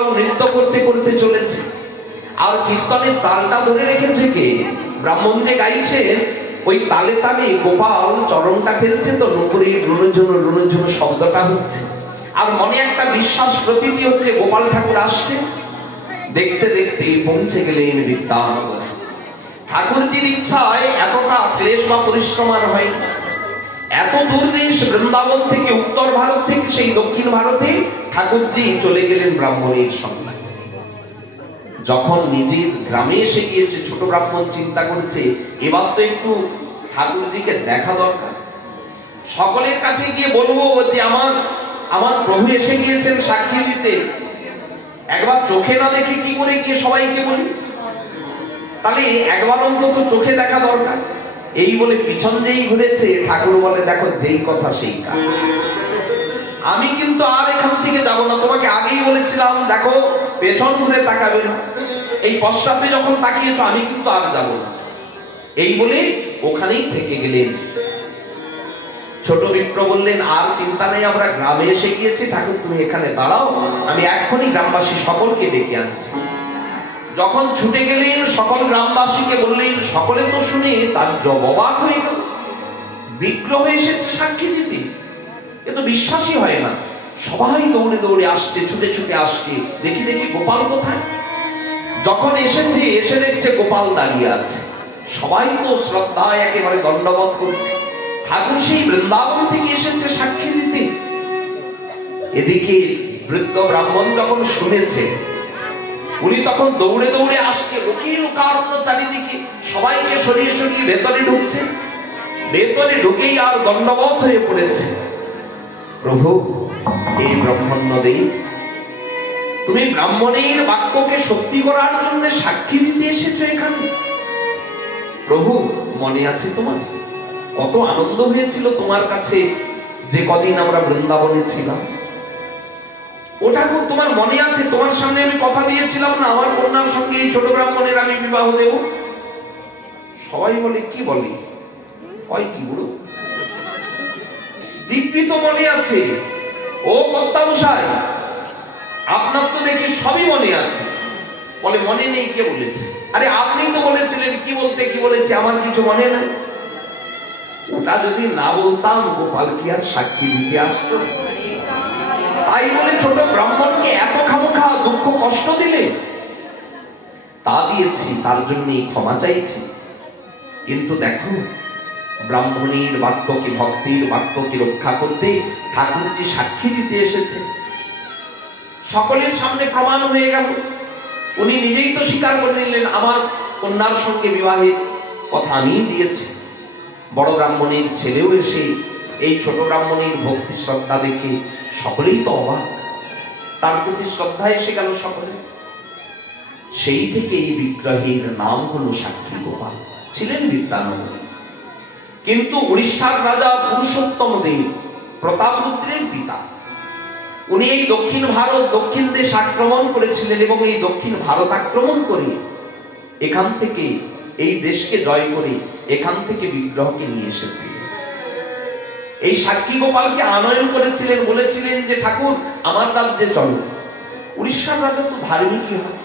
গোপাল নৃত্য করতে করতে চলেছে। আর কীর্তনের তালটা ধরে রেখেছে কে? ব্রাহ্মণ যে গাইছেন, ওই তালে তালে গোপাল চরণটা ফেলছে, তো নুপুরের রুনুঝুনু শব্দটা হচ্ছে। আর মনে একটা বিশ্বাস প্রতীতি হচ্ছে গোপাল ঠাকুর আসছে। দেখতে দেখতে পৌঁছে গেলেন বিদ্যানগরে। ঠাকুরজির ইচ্ছায় এতটা ক্লেশ বা পরিশ্রম আর হয় না। এত দূর দেশ বৃন্দাবন থেকে, উত্তর ভারত থেকে সেই দক্ষিণ ভারতে ঠাকুরজি চলে গেলেন ব্রাহ্মণের সঙ্গে। যখন নিজের গ্রামে এসে গিয়েছে, ছোট ব্রাহ্মণ চিন্তা করেছে এবার তো একটু ঠাকুরজিকে দেখা দরকার। সকলের কাছে গিয়ে বলবো যে আমার প্রভু এসে গিয়েছেন সাক্ষী দিতে, একবার চোখে না দেখে কি করে গিয়ে সবাইকে বলি? তাহলে একবার অন্তত চোখে দেখা দরকার। এই বলে পিছন যেই ঘুরেছে, ঠাকুর বলে দেখো যেই কথা সেই কাজ। আমি কিন্তু আর এখান থেকে যাব না, তোমাকে আগেই বলেছিলাম দেখো পেছন ঘুরে তাকাবে না। এই পশ্চাতে যখন তাকিয়েছো আমি কিন্তু আর যাব না। এই বলে ওখানেই থেকে গেলেন। ছোট বিপ্র বললেন আর চিন্তা নেই, আমরা গ্রামে এসে গিয়েছি, ঠাকুর তুমি এখানে দাঁড়াও, আমি এক্ষুনি গ্রামবাসী সকলকে ডেকে আনছি। যখন ছুটে গেলেন সকল গ্রামবাসীকে বললেন, সকলে তো শুনে তার অবাক হয়ে গেল। বিগ্রহ এসেছে সাক্ষী দিতে, এ তো বিশ্বাসই হয় না। সবাই দৌড়ে দৌড়ে আসছে, ছুটে ছুটে আসছে, দেখি দেখি গোপাল কোথায়। যখন এসেছে, এসে দেখছে গোপাল দাঁড়িয়ে আছে। সবাই তো শ্রদ্ধায় একেবারে দণ্ডবত করছে, ঠাকুর সেই বৃন্দাবন থেকে এসেছে সাক্ষী দিতে। এদিকে বৃদ্ধ ব্রাহ্মণ যখন শুনেছে, উনি তখন দৌড়ে দৌড়ে আসছে, লোকে লোকারণ্য চারিদিকে, সবাইকে সরিয়ে সরিয়ে ভেতরে ঢুকছে। ভেতরে ঢুকেই আর দণ্ডবত হয়ে পড়েছে। প্রভু, এই ব্রহ্মণ্য দেই, তুমি ব্রাহ্মণের বাক্যকে সত্যি করার জন্য সাক্ষী দিতে এসেছো এখানে। প্রভু, মনে আছে তোমার কত আনন্দ হয়েছিল তোমার কাছে যে কদিন আমরা বৃন্দাবনে ছিলাম? ও ঠাকুর, তোমার মনে আছে তোমার সামনে আমি কথা দিয়েছিলাম না আমার কন্যার সঙ্গে এই ছোট ব্রাহ্মণের আমি বিবাহ দেব? সবাই বলে কি বলে, হয় কি বুড়ো, দিব্যি তো মনে আছে। ও কর্তামশাই, আপনার তো দেখি সবই মনে আছে। বলে মনে নেই, কে বলেছে? আরে আপনি তো বলেছিলেন, কি বলতে কি বলেছে আমার কিছু মনে নাই। ওটা যদি না বলতাম গোপাল কি আর সাক্ষী দিতে আসতো? তাই বলে ছোট ব্রাহ্মণকে এত খামোখা দুঃখ কষ্ট দিলে? তা দিয়েছি, তার জন্যই ক্ষমা চাইছি। কিন্তু দেখো, ব্রাহ্মণের বাক্যকে, ভক্তির বাক্যকে রক্ষা করতে ঠাকুরজি সাক্ষী দিতে এসেছে। সকলের সামনে প্রমাণ হয়ে গেল। উনি নিজেই তো স্বীকার করে নিলেন আমার কন্যার সঙ্গে বিবাহের কথা আমি দিয়েছি। বড় ব্রাহ্মণের ছেলেও এসে এই ছোট ব্রাহ্মণের ভক্তি শ্রদ্ধা দেখে সকলেই তো অবাক, তার প্রতি শ্রদ্ধা এসে গেল সকলে। সেই থেকে এই বিগ্রহের নাম হলো সাক্ষী গোপাল। ছিলেন বিদ্যানগরী, কিন্তু উড়িষ্যার রাজা পুরুষোত্তম দেব, প্রতাপরুদ্রের পিতা, উনি এই দক্ষিণ ভারত, দক্ষিণ দেশ আক্রমণ করেছিলেন এবং এই দক্ষিণ ভারত আক্রমণ করে এখান থেকে এই দেশকে জয় করে এখান থেকে বিগ্রহকে নিয়ে এসেছে। এই সাক্ষী গোপালকে আনয়ন করেছিলেন, বলেছিলেন যে ঠাকুর আমার রাজ্যে চলো। উড়িষ্যার রাজা তো ধার্মিকই হয়,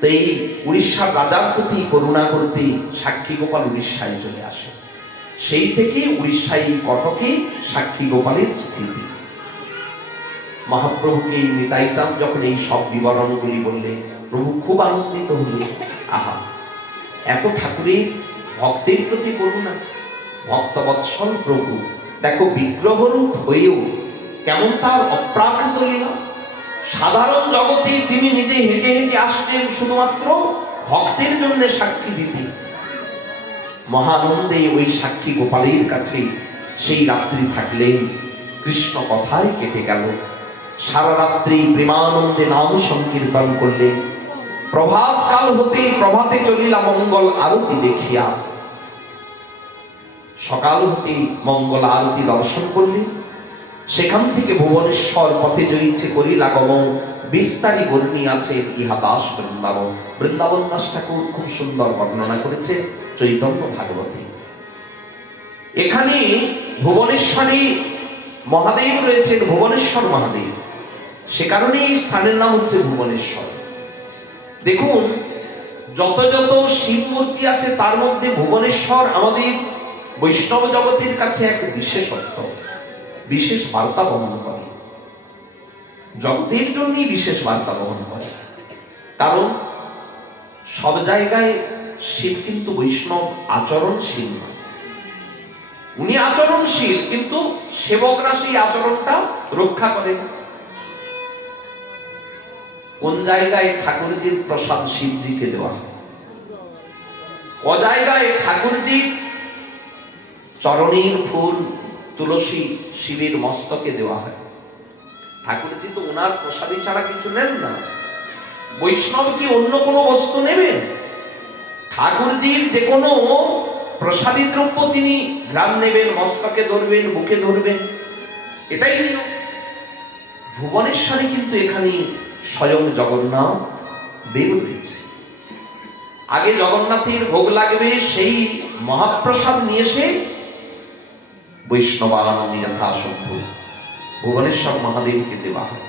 তো এই উড়িষ্যার রাজার প্রতি করুণা করতে সাক্ষী গোপাল উড়িষ্যায় চলে আসে। সেই থেকে উড়িষ্যায় কটকে সাক্ষী গোপালের স্থিতি। মহাপ্রভুকে নিতাই চাঁদ যখন এই সব বিবরণগুলি বললে, প্রভু খুব আনন্দিত হলেন। আহা, এত ঠাকুরের ভক্তের প্রতি করুণা, ভক্তবৎসল প্রভু। দেখো বিগ্রহ রূপ হয়েও কেমন তার অপ্রাকৃত লীলা। সাধারণ জগতে তিনি নিজে হেঁটে হেঁটে আসছেন শুধুমাত্র ভক্তের জন্য সাক্ষী দিতে। মহানন্দে ওই সাক্ষী গোপালের কাছে সেই রাত্রি থাকলেন। কৃষ্ণ কথায় কেটে গেল। সারা রাত্রি প্রেমানন্দে নাম সংকীর্তন করলেন। প্রভাত কাল হতে প্রভাতে চলিলা মঙ্গল আরতি দেখিয়া। সকাল হতে মঙ্গল আরতি দর্শন করলেন। সেখান থেকে ভুবনেশ্বর পথে জয়িছে করিলা গমন। বিস্তারি বর্ণী আছেন ইহা দাস বৃন্দাবন। বৃন্দাবন দাস ঠাকুর খুব সুন্দর বর্ণনা করেছে চৈতন্য ভাগবতে। এখানে ভুবনেশ্বরী মহাদেব রয়েছেন, ভুবনেশ্বর মহাদেব। সে কারণে এই স্থানের নাম হচ্ছে ভুবনেশ্বর। দেখুন, যত যত শিব মূর্তি আছে তার মধ্যে ভুবনেশ্বর আমাদের বৈষ্ণব জগতের কাছে এক বিশেষত্ব, বিশেষ বার্তা বহন করে, জগতের জন্যই বিশেষ বার্তা বহন করে। কারণ সব জায়গায় শিব কিন্তু বৈষ্ণব আচরণশীল নয়। উনি আচরণশীল, কিন্তু সেবকরা সেই আচরণটা রক্ষা করেন। কোন জায়গায় ঠাকুরজির প্রসাদ শিবজিকে দেওয়া হয়, ও জায়গায় ঠাকুরজির চরণের ফুল তুলসী শিবের মস্তকে দেওয়া হয়। ঠাকুরজি তো ওনার প্রসাদী ছাড়া কিছু নেন না। বৈষ্ণব কি অন্য কোনো বস্তু নেবেন? ঠাকুরজির যে কোনো প্রসাদী দ্রব্য তিনি গ্রাম নেবেন, মস্তকে ধরবেন, বুকে ধরবেন, এটাই নিয়ম। ভুবনেশ্বরে কিন্তু এখানে স্বয়ং জগন্নাথ দেব রয়েছে। আগে জগন্নাথের ভোগ লাগবে, সেই মহাপ্রসাদ নিয়ে এসে বৈষ্ণবানন্দী যথাসম্ভব ভুবনেশ্বর মহাদেবকে দেওয়া হয়।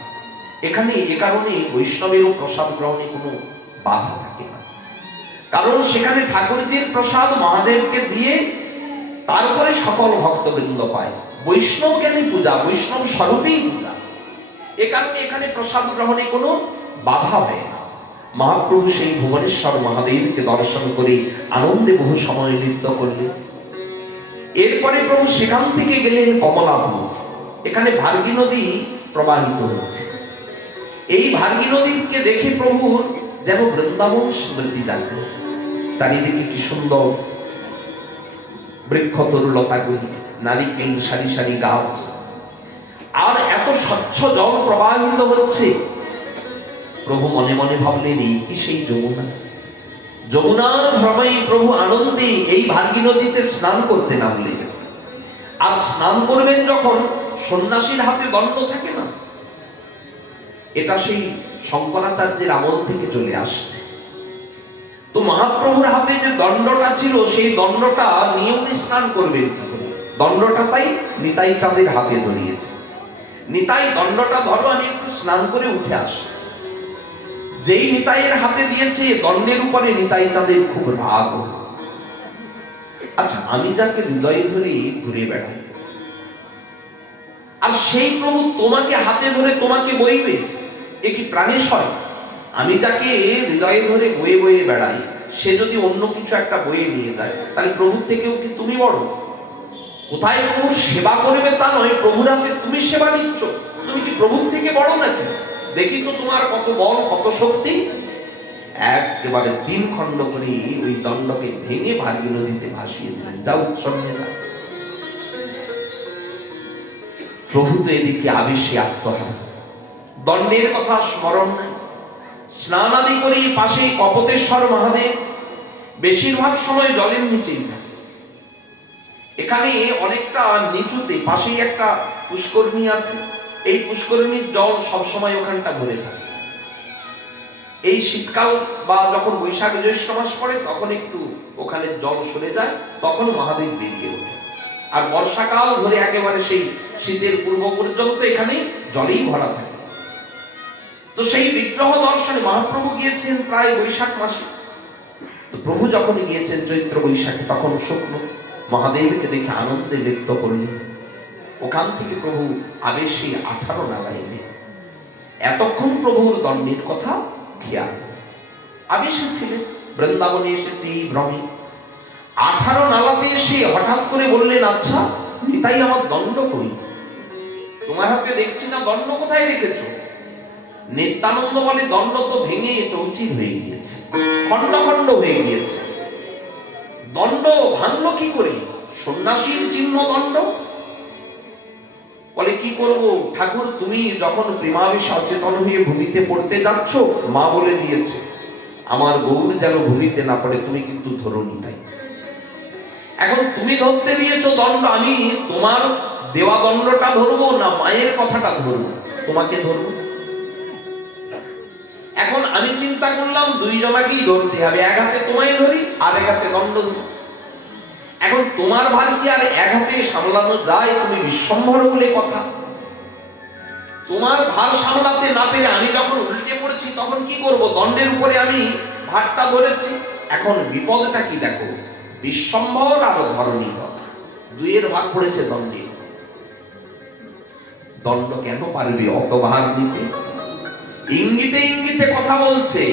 এখানে এ কারণে বৈষ্ণবেরও প্রসাদ গ্রহণে কোনো বাধা থাকে না, কারণ সেখানে ঠাকুরজির প্রসাদ মহাদেবকে দিয়ে তারপরে সকল ভক্তবৃন্দ পায়। বৈষ্ণব জ্ঞানী পূজা, বৈষ্ণব স্বরূপেই পূজা, এ কারণে এখানে প্রসাদ গ্রহণে কোনো বাধা হয় না। মহাপ্রভু সেই ভুবনেশ্বর মহাদেবকে দর্শন করে আনন্দে বহু সময় নৃত্য করলেন। এরপরে প্রভু সেখান থেকে গেলেন কমলাপুর। এখানে ভার্গী নদী প্রবাহিত হচ্ছে। এই ভার্গী নদীকে দেখে প্রভুর যেন বৃন্দাবন স্মৃতি জাগল। চারিদিকে কি সুন্দর বৃক্ষ তরুলতাগুলি, নারিকেল সারি সারি গাছ, আর এত স্বচ্ছ জল প্রবাহিত হচ্ছে। প্রভু মনে মনে ভাবলেন, এই কি সেই যমুনা? যমুনার ভ্রমে প্রভু আনন্দে এই ভার্গী নদীতে স্নান করতে নামলেন। আর স্নান করবেন যখন, সন্ন্যাসীর হাতে দণ্ড থাকে না, এটা সেই শঙ্করাচার্যের আমল থেকে চলে আসছে। তো মহাপ্রভুর হাতে যে দণ্ডটা ছিল, সেই দণ্ডটা নিয়ে উনি স্নান করবেন। দণ্ডটা তাই নিতাই চাঁদের হাতে ধরিয়েছে। নিতাই, দণ্ডটা ধরো, আমি একটু স্নান করে উঠে আসছি। যেই নিতাইয়ের হাতে দিয়েছে, দণ্ডের উপরে নিতাই চাঁদের খুব রাগ। আচ্ছা, আমি যাকে হৃদয়ে ধরে ঘুরে বেড়াই, আর সেই প্রভু তোমাকে হাতে ধরে তোমাকে বইবে, এ কি প্রাণেশ্বর? আমি তাকে হৃদয়ে ধরে বয়ে বয়ে বেড়াই, সে যদি অন্য কিছু একটা বয়ে নিয়ে যায়, তাহলে প্রভুর থেকেও কি তুমি বড়? কোথায় প্রভুর সেবা করবে তা নয়, প্রভুর হাতে তুমি সেবা নিচ্ছ, তুমি কি প্রভুর থেকে বড় নাকি? দেখি তো তোমার কত বল, কত শক্তি। একেবারে 3 খণ্ড করে ওই দণ্ডকে ভেঙে ভার্গী নদীতে ভাসিয়ে দিলেন। যাও সঙ্গে যাও। প্রভু তো এদিকে আবেশে আত্মহারা, দণ্ডের কথা স্মরণ নাই। স্নান আদি করে পাশে কপোতেশ্বর মহাদেব, বেশিরভাগ সময় জলের নিচেই থাকে। এখানে অনেকটা নিচুতে পাশেই একটা পুষ্করিণী আছে। এই পুষ্করিণীর জল সবসময় ওখানটা ভরে থাকে। এই শীতকাল বা যখন বৈশাখ জ্যৈষ্ঠ মাস পড়ে, তখন একটু ওখানে জল সরে যায়, তখন মহাদেব বেরিয়ে ওঠে। আর বর্ষাকাল ধরে একেবারে সেই শীতের পূর্ব পর্যন্ত এখানে জলেই ভরা থাকে। তো সেই বিগ্রহ দর্শনে মহাপ্রভু গিয়েছেন প্রায় বৈশাখ মাসে। তো প্রভু যখন গিয়েছেন চৈত্র বৈশাখে, তখন শুকনো মহাদেবকে দেখে আনন্দে নৃত্য করলেন। ওখান থেকে প্রভু আবেশে 18 নালা এলেন। এতক্ষণ প্রভুর দণ্ডের কথা খেয়াল, আবেশে ছিলেন, বৃন্দাবনে এসেছি ভ্রমে। 18 নালাতে এসে হঠাৎ করে বললেন, আচ্ছা নিতাই, আমার দণ্ড কই? তোমার হাতে দেখছি না, দণ্ড কোথায় রেখেছ? নিত্যানন্দ বলে, দণ্ড তো ভেঙে চৌচির হয়ে গিয়েছে, খণ্ড খণ্ড হয়ে গিয়েছে। দণ্ড ভাঙলো কি করে? সন্ন্যাসীর চিহ্ন দণ্ড। বলে, কি করব ঠাকুর, তুমি যখন প্রেমাবেশে সচেতন হয়ে ভূমিতে পড়তে যাচ্ছ, মা বলে দিয়েছে আমার গৌর যেন ভূমিতে না পড়ে, তুমি কিন্তু ধরো নিতাই। এখন তুমি ধরতে দিয়েছো দণ্ড, আমি তোমার দেওয়া দণ্ডটা ধরবো না মায়ের কথাটা ধরবো? তোমাকে ধরবো। এখন আমি চিন্তা করলাম, 2 জনাকেই ধরতে হবে, এক হাতে তোমায় ধরি আর এক হাতে দণ্ড ধরি। এখন তোমার ভার কি আর এক হাতে সামলানো যায়? তুমি বিশ্বম্ভর বলে কথা। তোমার ভার সামলাতে না পেরে আমি যখন উল্টে পড়েছি তখন কি করব? দণ্ডের উপরে আমি ভারটা ধরেছি। এখন বিপদটা কি দেখো, বিশ্বম্ভর আর ধরণীধর, দুইয়ের ভাগ পড়েছে দণ্ডে। দণ্ড কেন পারবে অত ভার নিতে? ইঙ্গিতে ইঙ্গিতে কথা বলছে,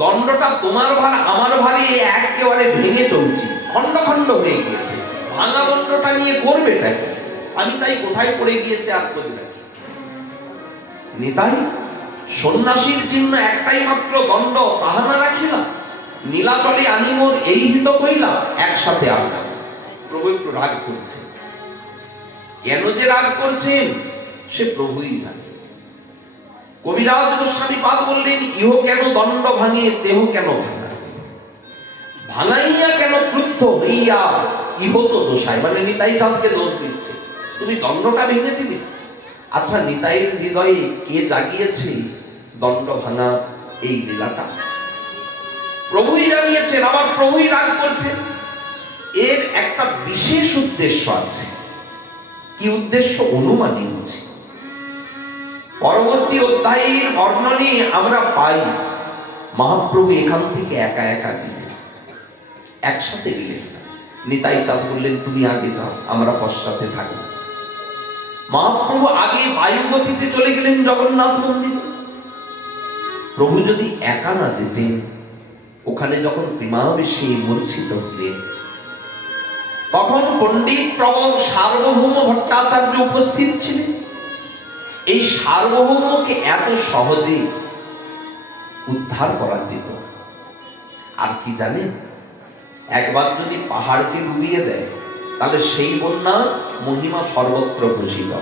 দণ্ডটা তোমার ভার আমার ভারে একেবারে ভেঙে চলছি, খন্ড খন্ড হয়ে গিয়েছে। ভাঙা দণ্ডটা নিয়ে করবেটা কি? আমি তাই কোথায় পড়ে গিয়েছে আর খোঁজ রাখি। নিতাই সন্ন্যাসীর চিহ্ন একটাই মাত্র, দণ্ড তাহা না রাখিলাম, নীলাচলে আনিমোর এই হিত কইলাম, একসাথে আনলাম। প্রভু একটু রাগ করছে। কেন যে রাগ করছেন সে প্রভুই জানে। কবিরাজ গোস্বামী পাদ বললেন, ইহ কেন দণ্ড ভাঙে দেহ কেন ভাঙা, ভাঙাইয়া কেন ক্রুদ্ধ হইয়া ইহ তো দোষায়, মানে নিতাই চাঁদকে দোষ দিচ্ছে, তুমি দণ্ডটা ভেঙে দিবে। আচ্ছা, নিতাইয়ের হৃদয়ে কে জাগিয়েছে দণ্ড ভাঙা এই লীলাটা? প্রভুই জানিয়েছেন, আবার প্রভুই রাগ করছেন। এর একটা বিশেষ উদ্দেশ্য আছে। কি উদ্দেশ্য? অনুমানী হচ্ছে। পরবর্তী অধ্যায়ের বর্ণনে আমরা পাই মহাপ্রভু এখান থেকে একা একা গেলেন, একসাথে গেলেন। নিতাই চাঁদ বললেন, তুমি আগে যাও, আমরা পশ্চাতে থাকবো। মহাপ্রভু আগে বায়ুগতিতে চলে গেলেন জগন্নাথ মন্দিরে। প্রভু যদি একা না যেতেন, ওখানে যখন প্রেমাবেশে মূর্ছিত হলেন, তখন পণ্ডিত প্রবল সার্বভৌম ভট্টাচার্য উপস্থিত ছিলেন। এই সার্বভৌমকে এত সহজে উদ্ধার করা যেত। আর কি জানেন, একবার যদি পাহাড়কে ডুবিয়ে দেয়, তাহলে সেই বন্যা মহিমা সর্বত্র ঘোষিত।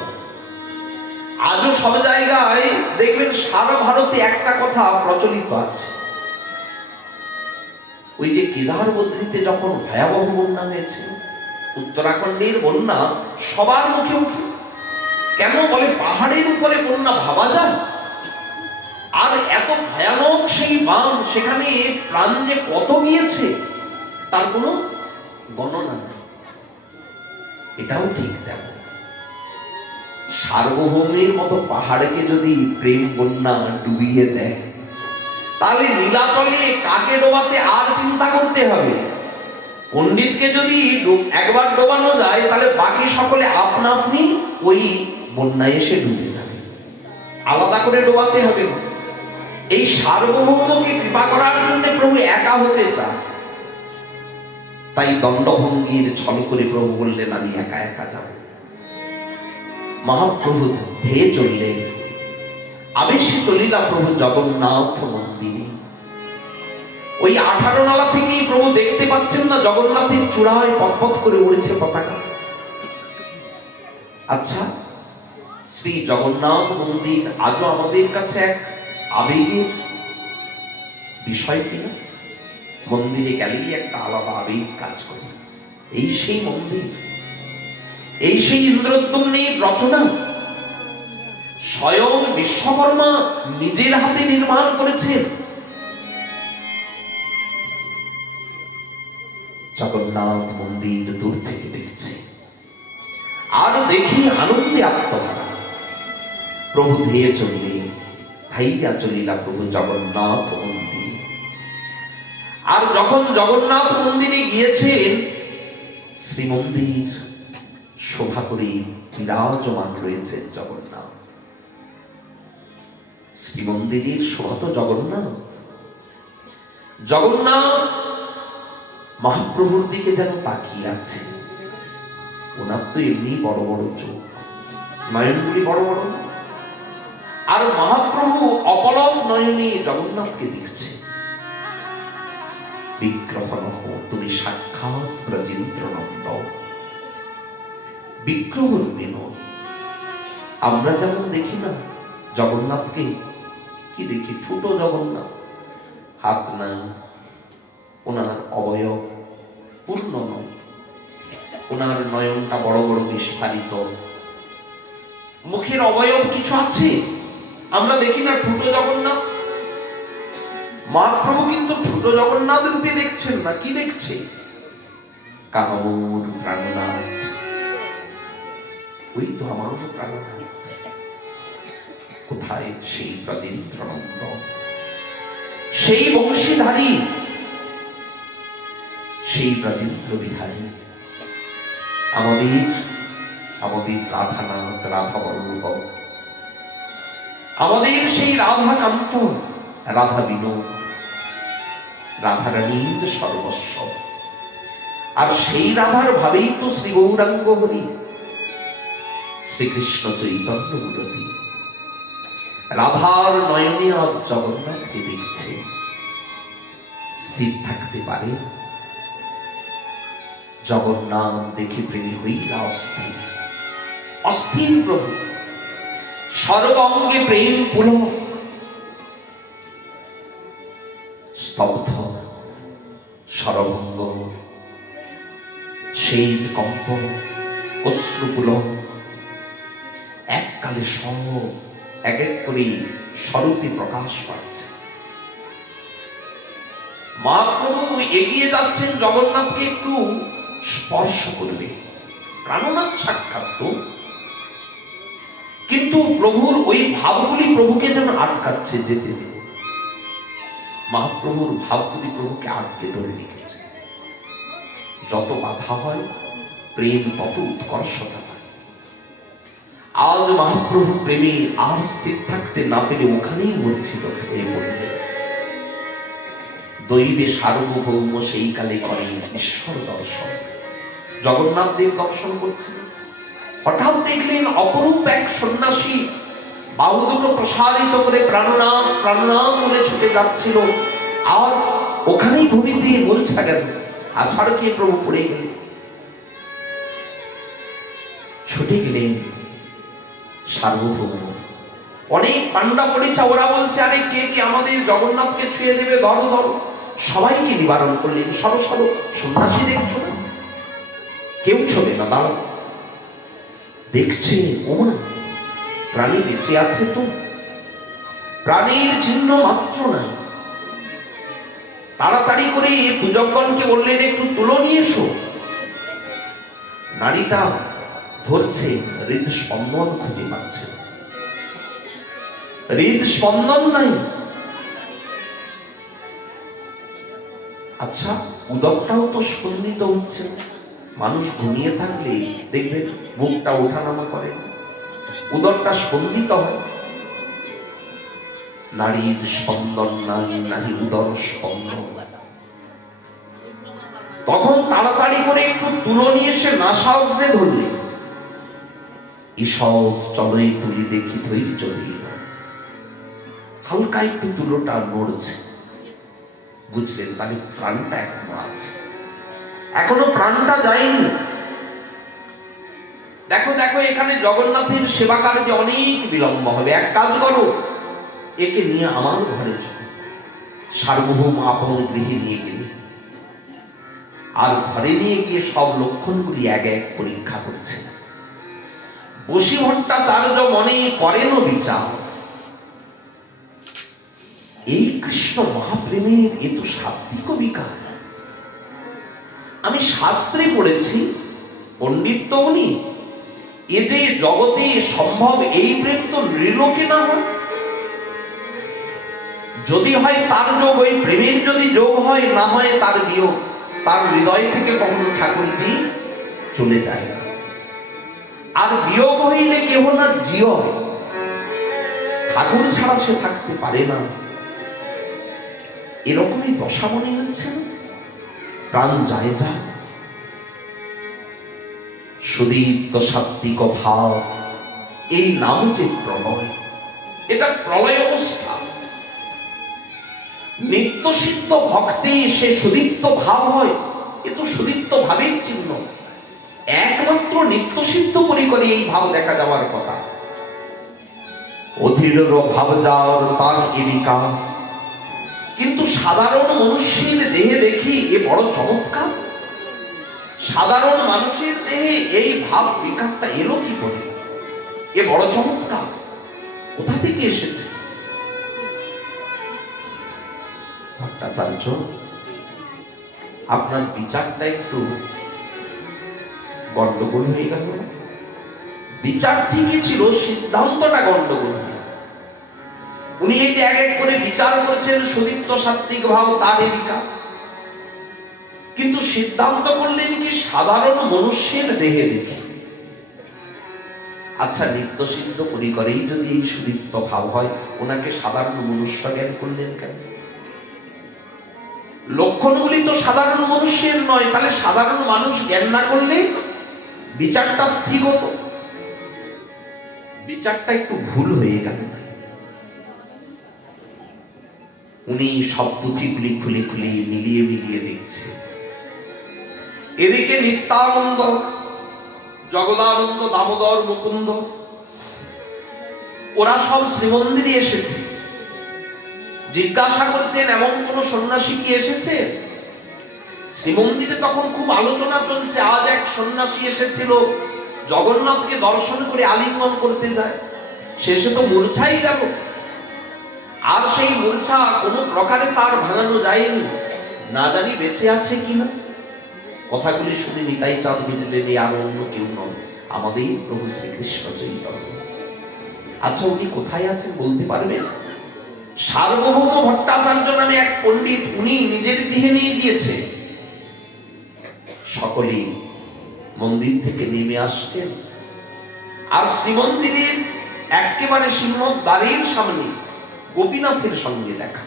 আজও সব জায়গায় দেখবেন সারা ভারতে একটা কথা প্রচলিত আছে। ওই যে কেদার বদ্রীতে যখন ভয়াবহ বন্যা হয়েছিল, উত্তরাখণ্ডের বন্যা সবার মুখে মুখে। কেন বলে, পাহাড়ের উপরে বন্যা ভাবা যায়? আর এত ভয়ানক সেই বান, সেখানে প্রাণ যে কত গিয়েছে তার কোনো গণনা নেই। এটাও ঠিক তেমন, সার্বভৌমের মতো পাহাড়কে যদি প্রেম বন্যা ডুবিয়ে দেয়, তাহলে নীলাচলে কাকে ডোবাতে আর চিন্তা করতে হবে? পণ্ডিতকে যদি একবার ডোবানো যায়, তাহলে বাকি সকলে আপনা আপনি ওই বন্যায় এসে ডুবে যাবে, আলাদা করে ডোবাতে হবে না। এই সার্বভৌমকে কৃপা করার জন্য প্রভু একা হতে চান। তাই দণ্ডভঙ্গির ছল করে প্রভু বললেন, আমি একা একা যাব। মহাপ্রভু ধেয়ে চললেন, আবেশে চলিলা প্রভু জগন্নাথ মন্দিরে। ওই 18 নালা থেকেই প্রভু দেখতে পাচ্ছেন না, জগন্নাথের চূড়ায় পথপথ করে উড়েছে পতাকা। আচ্ছা, শ্রী জগন্নাথ মন্দির আজও আমাদের কাছে এক আবেগের বিষয় কিনা? মন্দিরে গেলেই একটা আলাদা আবেগ কাজ করে। এই সেই মন্দির, এই সেই ইন্দ্রদ্যুম্নের রচনা, স্বয়ং বিশ্বকর্মা নিজের হাতে নির্মাণ করেছেন। জগন্নাথ মন্দির দূর থেকে দেখছে, আর দেখি আনন্দে আত্মহারা। প্রভু ধেয়ে চললে, ধাইয়া চলিলা প্রভু জগন্নাথ মন্দির। আর যখন জগন্নাথ মন্দিরে গিয়েছেন, শ্রীমন্দির শোভা করে বিরাজমান রয়েছে জগন্নাথ। শ্রীমন্দিরের শোভা তো জগন্নাথ। জগন্নাথ মহাপ্রভুর দিকে যেন তাকিয়ে আছে। ওনার তো এমনি বড় বড় চোখ, নয়নগুলি বড় বড়, আর মহাপ্রভু অপলক নয়নে জগন্নাথকে দেখছে। বিগ্রহ নহ তুমি সাক্ষাৎ ব্রজেন্দ্র নন্দ, বিগ্রহ রূপে নয়। আমরা যেমন দেখি না জগন্নাথকে, কি দেখি? ছোট জগন্নাথ, হাত নাই, ওনার অবয়ব পূর্ণ নয়, ওনার নয়নটা বড় বড় বিস্ফারিত, মুখের অবয়ব কিছু আছে, আমরা দেখি না ছোট জগন্নাথ। মহাপ্রভু কিন্তু ছোট জগন্নাথ রূপে দেখছেন না, কি দেখছে? কামর প্রাণনাথ, ওই তো আমার প্রাণনাথ। কোথায় সেই ব্রজেন্দ্রনন্দ, সেই বংশীধারী, সেই ব্রজেন্দ্র বিহারী, আমাদের আমাদের রাধানাথ, রাধা বল্লভ, আমাদের সেই রাধাকান্ত, রাধা বিনোদ, রাধারানীর সর্বস্ব। আর সেই রাধার ভাবেই তো শ্রী গৌরাঙ্গ হরি, শ্রীকৃষ্ণ চৈতন্য মূরতি। রাধার নয়নে আজ জগন্নাথকে দেখছে, স্থির থাকতে পারে? জগন্নাথ দেখে প্রেমী হইলা অস্থির, অস্থির প্রভু, সর্বঙ্গে প্রেম পুলক, স্তব্ধ সর্বঙ্গ, সেই কম্প, অশ্রুপুলক, এককালে সব এক এক করে স্বরূপে প্রকাশ পাচ্ছে। মহাপ্রভু এগিয়ে যাচ্ছেন, জগন্নাথকে একটু স্পর্শ করবে, প্রাণনাথ সাক্ষাৎ তো, কিন্তু প্রভুর ওই ভাবগুলি প্রভুকে যেন আটকাচ্ছে, যেতে দিন। মহাপ্রভুর ভাবগুলি প্রভুকে আটকে ধরে রেখেছে। যত বাধা হয় প্রেম তত উৎকর্ষতা পায়। আজ মহাপ্রভু প্রেমে আর স্থির থাকতে না পেরে ওখানেই মূর্ছিত হয়ে পড়লেন। দৈবে সার্বভৌম সেই কালে করেন ঈশ্বর দর্শন। জগন্নাথ দেব দর্শন করছেন, হঠাৎ দেখলেন অপরূপ এক সন্ন্যাসী বাহু দুটো প্রসারিত করে প্রাণনাথ প্রাণনাথ বলে ছুটে যাচ্ছিল। আর ওখানেই ভূমিতে মূর্ছা গেল, আছাড় খেয়ে প্রভু পড়ে গেলেন। ছুটে গেলেন সার্বভৌম। অনেক পান্ডা পড়েছে, ওরা বলছে আরে কে কে আমাদের জগন্নাথকে ছুঁয়ে দেবে, ধরো ধরো। সবাইকে নিবারণ করলেন, সরো সরো, সন্ন্যাসী দেখছো না? কেউ ছোবে না, দাঁড়াও। দেখছে ওমা প্রাণী বেঁচে আছে তো, প্রাণীর চিহ্ন মাত্র নাই। তাড়াতাড়ি করে পূজকগণকে বললেন একটু তুলো নিয়ে এসো। নারীটা ধরছে, হৃদস্পন্দন খুঁজে পাচ্ছে, হৃদস্পন্দন নাই। আচ্ছা, উদকটাও তো স্পন্দিত হচ্ছে। মানুষ ঘুমিয়ে থাকলে দেখবেন বুকটা ওঠানামা করে, উদরটা স্পন্দিত হয়। নারীর স্পন্দন নাই, নারী উদর স্পন্দন। তখন তাড়াতাড়ি করে একটু তুলো নিয়ে এসে নাসা অগ্রে ধরলে, ঈষৎ চলই তুলি দেখি ধৈর্য হইল। হালকা একটু তুলোটা নড়ছে, বুঝলেন তাহলে প্রাণটা এখনো আছে, এখনো প্রাণটা যায়নি। দেখো দেখো, এখানে জগন্নাথের সেবা কার্যে অনেক বিলম্ব হবে, এক কাজ করো, একে নিয়ে আমার ঘরে চলো। সার্বভৌম আপন গৃহে নিয়ে গেলে, আর ঘরে নিয়ে গিয়ে সব লক্ষণগুলি এক এক পরীক্ষা করছে। বশী ভট্টাচার্য মনে করেন বিচার, এই কৃষ্ণ মহাপ্রেমের এ তো সাত্বিক বিকার। আমি শাস্ত্রে পড়েছি, পণ্ডিত তো উনি, এ যে জগতে সম্ভব এই প্রেম তো নৃলোকে না হয়। যদি হয় তার যোগ, ওই প্রেমের যদি যোগ হয়, না হয় তার বিয়োগ। তার হৃদয় থেকে কখনো ঠাকুরজি চলে যায় না। আর বিয়োগ হইলে কেহ না জিয়, ঠাকুর ছাড়া সে থাকতে পারে না। এরকমই দশা মনে হচ্ছে না? প্রাণ যায় যা, সুদীপ্ত সাত্বিক ভাব, এই নাম যে প্রলয়, এটা প্রলয় অবস্থা। নিত্য সিদ্ধ ভক্তি সে সুদীপ্ত ভাব হয়, এ তো সুদীপ্ত ভাবের চিহ্ন। একমাত্র নিত্য সিদ্ধ পরিকরে এই ভাব দেখা যাওয়ার কথা। অধীর ভাব যার তার এবিকা, কিন্তু সাধারণ মনুষ্যের দেহে দেখি এ বড় চমৎকার। সাধারণ মানুষের দেহে এই ভাব বিকারটা এলো কি করে? এ বড় চমৎকার, কোথা থেকে এসেছে? ভট্টাচার্য, আপনার বিচারটা একটু গন্ডগোল হয়ে গেল। বিচার ঠিকই ছিল, সিদ্ধান্তটা গন্ডগোল। উনি এই যে এক এক করে বিচার করেছেন সুদীপ্ত সাত্বিক ভাব তাদেবিকা, কিন্তু সিদ্ধান্ত করলেন কি সাধারণ মনুষ্যের দেহে দেখে। আচ্ছা, নিত্য সিদ্ধ পরিকরেই যদি এই সুদীপ্ত ভাব হয়, ওনাকে সাধারণ মনুষ্য জ্ঞান করলেন কেন? লক্ষণগুলি তো সাধারণ মনুষ্যের নয়, তাহলে সাধারণ মানুষ জ্ঞান না করলে বিচারটা ঠিক হতো। বিচারটা একটু ভুল হয়ে গেল। উনি সব পুঁথিগুলি খুলে খুলে মিলিয়ে মিলিয়ে দেখছে। এদিকে নিত্যানন্দ, জগদানন্দ, দামোদর, মুকুন্দ ওরা সব শ্রীমন্দিরে এসেছে। জিজ্ঞাসা করছেন এমন কোন সন্ন্যাসী কি এসেছে? শ্রীমন্দিরে তখন খুব আলোচনা চলছে। আজ এক সন্ন্যাসী এসেছিল, জগন্নাথকে দর্শন করে আলিঙ্গন করতে যায়, শেষে তো মূর্ছাই গেল। আর সেই মূর্ছা কোনো প্রকারে তার ভাঙানো যায়নি, না জানি বেঁচে আছে কিনা। কথাগুলি শুনে নিতাই চাঁদ বুঝলেন আর অন্য কেউ নন, আমাদের প্রভু শ্রীকৃষ্ণ চৈতন্য। আচ্ছা, উনি কোথায় আছেন বলতে পারবেন? সার্বভৌম ভট্টাচার্য নামে এক পণ্ডিত, উনি নিজের গৃহে নিয়ে গিয়েছে। সকলেই মন্দির থেকে নেমে আসছেন, আর শ্রীমন্দিরের একেবারে সিংহদ্বারের সামনে গোপীনাথের সঙ্গে দেখা।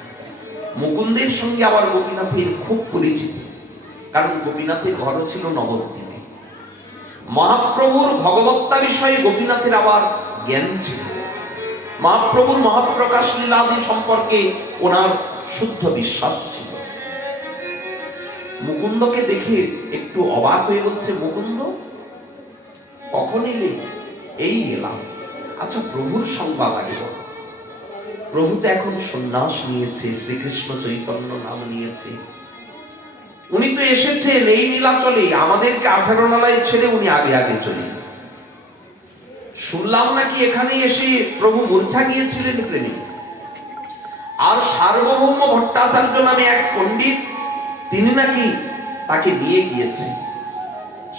মুকুন্দের সঙ্গে আবার গোপীনাথের খুব পরিচিত, কারণ গোপীনাথের ঘর ছিল নবদ্বীপে। মহাপ্রভুর ভগবত্তা বিষয়ে গোপীনাথের আবার জ্ঞান ছিল। মহাপ্রভুর মহাপ্রকাশ লীলাদি সম্পর্কে ওনার শুদ্ধ বিশ্বাস ছিল। মুকুন্দকে দেখে একটু অবাক হয়ে বলছে, মুকুন্দ কখন এলে? এই এলাম। আচ্ছা, প্রভুর সংবাদ আগে বলো। প্রভু তো এখন সন্ন্যাস নিয়েছে, শ্রীকৃষ্ণ চৈতন্য নাম নিয়েছে। উনি তো এসেছেন এই নীলাচলে, আমাদেরকে 18 নালায় ছেড়ে উনি আগে আগে চলে। শুনলাম নাকি এখানে এসে প্রভু মূর্ছা গিয়েছিলেন প্রেমী। আর সার্বভৌম ভট্টাচার্য নামে এক পণ্ডিত, তিনি নাকি তাকে নিয়ে গিয়েছে।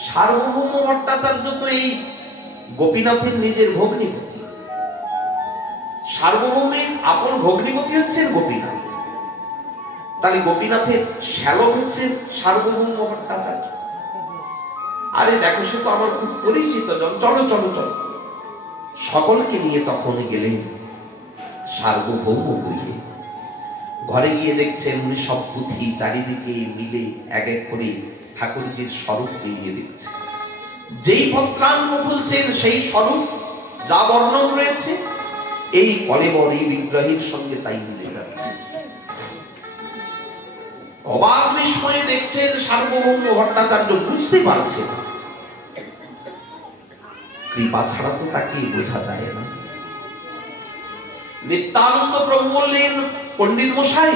সার্বভৌম ভট্টাচার্য তো এই গোপীনাথের নিজের ভগ্নিপতি। সার্বভৌমের আপন ভগ্নিপতি হচ্ছেন গোপীনাথ, তাহলে গোপীনাথের শ্যালক হচ্ছেন সার্বভৌম ভট্টাচার্য। আরে দেখো, সে তো আমার খুব পরিচিত জন, চলো চলো চলো। সকলকে নিয়ে তখন গেলেন সার্বভৌম গৃহে। ঘরে গিয়ে দেখছেন উনি সব পুঁথি চারিদিকে মিলে এক এক করে ঠাকুরজির স্বরূপ মিলিয়ে দিচ্ছে। যেই পত্রাঙ্গ খুলছেন সেই স্বরূপ যা বর্ণন রয়েছে এই কলেবর, এই বিগ্রহের সঙ্গে তাই মিলে যাচ্ছে। অবাক বিস্ময়ে দেখছেন সার্বভৌম ভট্টাচার্য, বুঝতে পারছেন কৃপা ছাড়া তো তাকে বোঝা যায় না। নিত্যানন্দ প্রভু বললেন, পণ্ডিত মশাই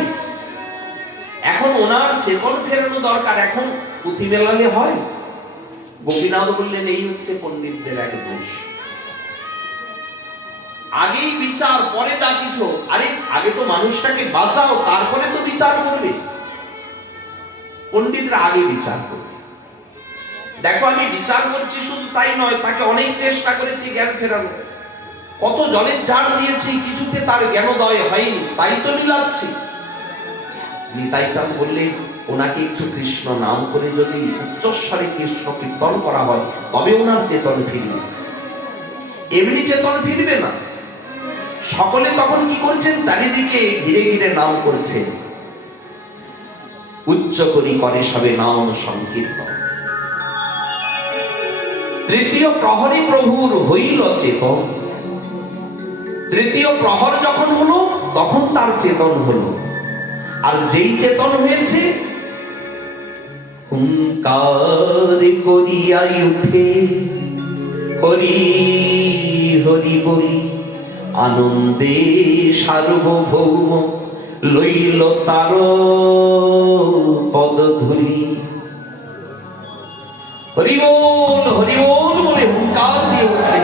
এখন ওনার চেতন ফেরানো দরকার, এখন পুঁথি মেলালে হয়? গোপীনাথ বললেন, এই হচ্ছে পণ্ডিতদের এক দোষ। আগেই বিচার, পরে যা কিছু। আরে আগে তো মানুষটাকে বাঁচাও, তারপরে তো বিচার করবে। পণ্ডিতরা আগে বিচার করবে। দেখো, আমি বিচার করছি শুধু তাই নয়, তাকে অনেক চেষ্টা করেছি জ্ঞান ফেরানো। কত জলের ঝাড় দিয়েছি, কিছুতে তার জ্ঞানোদয় হয়নি, তাই তো মিলাচ্ছি। নিতাই চাঁদ বললেন, ওনাকে একটু কৃষ্ণ নাম করে যদি উচ্চস্বরে কৃষ্ণ কীর্তন করা হয়, তবে ওনার চেতন ফিরবে, এমনি চেতন ফিরবে না। সকলে তখন কি করছেন? চারিদিকে ঘিরে ঘিরে নাম করছেন, উচ্চ করি করে সবে নাম সংকীর্তন। তৃতীয় প্রহরে প্রভুর হইল চেতন। তৃতীয় প্রহর যখন হলো, তখন তার চেতন হলো। আর যেই চেতন হয়েছে, হুঙ্কার করিয়াই উঠে হরি হরি বলি, আনন্দে সার্বভৌম লইল তার পদ ধরি। হরিবোল হরিবোল বলে হুঙ্কার দিয়ে উঠলে,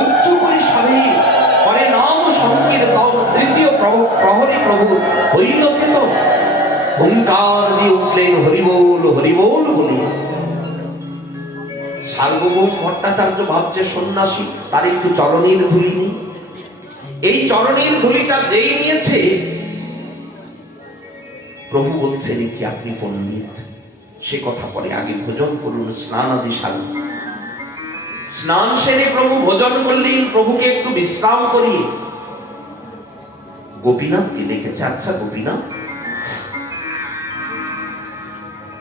উচ্চ করে সবে করে নাম সংকীর্তন। তৃতীয় প্রহরে প্রভু হইল চেতন, হুঙ্কার দিয়ে উঠলেন হরিবোল হরিবোল বলে। সার্বভৌম ভট্টাচার্য ভাবছে সন্ন্যাসী, তার একটু চরণের ধুলি নেই। এই চরণের ধুলিটা যেই নিয়েছে, প্রভু বলছেন কি আপনি পণ্ডিত, সে কথা পরে, আগে ভোজন করুন, স্নান আদি সারুন। স্নান সেরে প্রভু ভোজন করলেন, প্রভুকে একটু বিশ্রাম করিয়ে গোপীনাথকে ডেকেছে। আচ্ছা গোপীনাথ,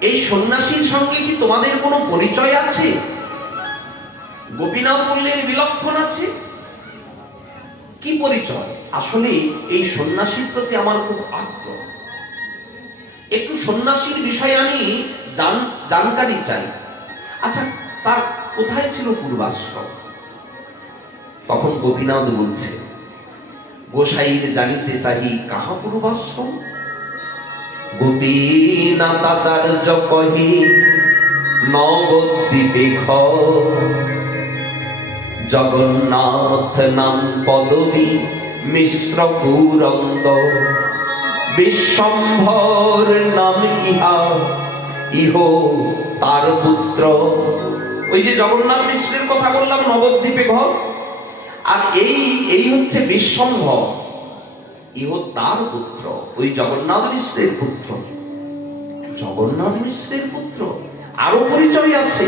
এই সন্ন্যাসীর সঙ্গে কি তোমাদের কোনো পরিচয় আছে? গোপীনাথ বললেন বিলক্ষণ আছে। কি পরিচয়? আসলে এই সন্ন্যাসীর প্রতি আমার খুব আগ্রহ, একটু সন্ন্যাসীর বিষয়ে আমি জানকারি চাই। আচ্ছা, তার কোথায় ছিল পূর্বাশ্রম? তখন গোপীনাথ বলছে, গোসাইর জানিতে চাহি কাহা পূর্বাশ্রম। গোপীনাথাচার্য কহে নবদ্বীপে জগন্নাথ নাম পদবী মিশ্র পুরন্দ, বিশ্বম্ভর নাম ইহা ইহ তার পুত্র। ওই যে জগন্নাথ মিশ্রের কথা বললাম, নবদ্বীপে ঘর, আর এই হচ্ছে বিশ্বম্ভর, ইহ তার পুত্র, ওই জগন্নাথ মিশ্রের পুত্র। জগন্নাথ মিশ্রের পুত্র, আরো পরিচয় আছে।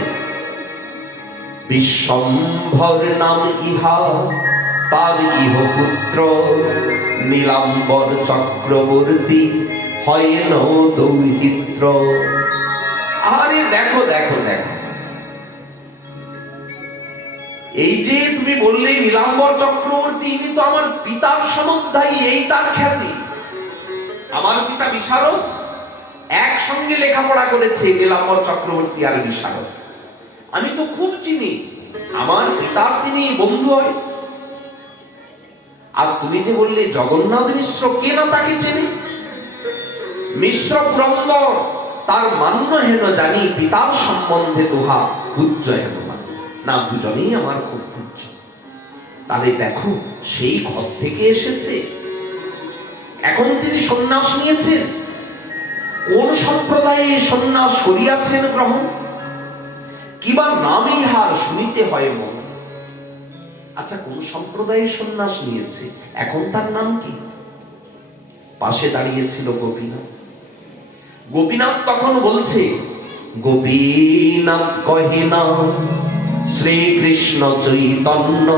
বিশ্বম্ভর নাম ইহা তার ইহ পুত্র, নীলাম্বর চক্রবর্তী হয়েন দৌহিত্র। আরে দেখো দেখো দেখো, এই যে তুমি বললে নীলাম্বর চক্রবর্তী, ইনি তো আমার পিতার সমুদ্ধায়ী, এই তার খ্যাতি। আমার পিতা বিশারদ, একসঙ্গে লেখাপড়া করেছে নীলাম্বর চক্রবর্তী আর বিশারদ। আমি তো খুব চিনি, আমার পিতার তিনি বন্ধু হয়। আর তুমি যে বললে জগন্নাথ মিশ্র, কে না তাকে চেনে? মিশ্র পুরন্দর, তার মান্য হেন জানি, পিতার সম্বন্ধে দুহা পূজ্য হেন মানি। না, দুজনেই আমার খুব পূজ্য। তাহলে দেখো, সেই ঘর থেকে এসেছে। এখন তিনি সন্ন্যাস নিয়েছেন। কোন সম্প্রদায়ে সন্ন্যাস করিয়াছেন গ্রহণ? কিবা নামই হার শুনিতে হয় মন। আচ্ছা, কোন সম্প্রদায়ে সন্ন্যাস নিয়েছে, এখন তার নাম কি? পাশে দাঁড়িয়েছিল গোপীনাথ। গোপীনাথ তখন বলছে, গোপীনাথ কহে না শ্রীকৃষ্ণ চৈতন্য,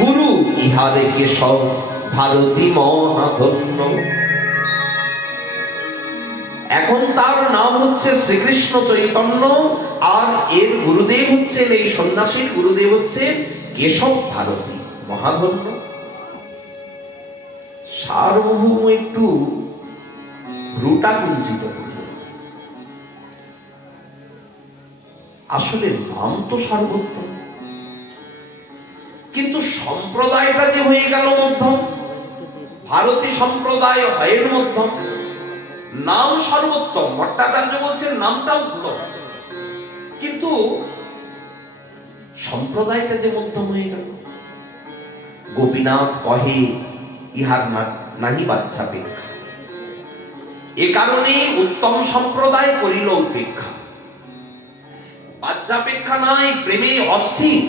গুরু ইহারে কেশব ভারতী মহাধন্য। এখন তার নাম হচ্ছে শ্রীকৃষ্ণ চৈতন্য, আর এর গুরুদেব হচ্ছেন, এই সন্ন্যাসীর গুরুদেব হচ্ছে কেশব ভারতী মহাধন্য। সার্বভৌম একটু ভ্রুটা কুঞ্চিত করল। আসলে নাম তো সর্বোত্তম, কিন্তু সম্প্রদায়টা যে হয়ে গেল মধ্যম, ভারতী সম্প্রদায় হয়ের মধ্যম, নাম সর্বোত্তম। ভট্টাচার্য বলছেন নামটা উত্তম, কিন্তু সম্প্রদায়টা যে মধ্যম হয়ে গেল। গোপীনাথ কহে ইহার নাহি বাচ্চাপেক্ষা, এ কারণে উত্তম সম্প্রদায় করিল উপেক্ষা। বাচ্চাপেক্ষা নাই, প্রেমে অস্থির।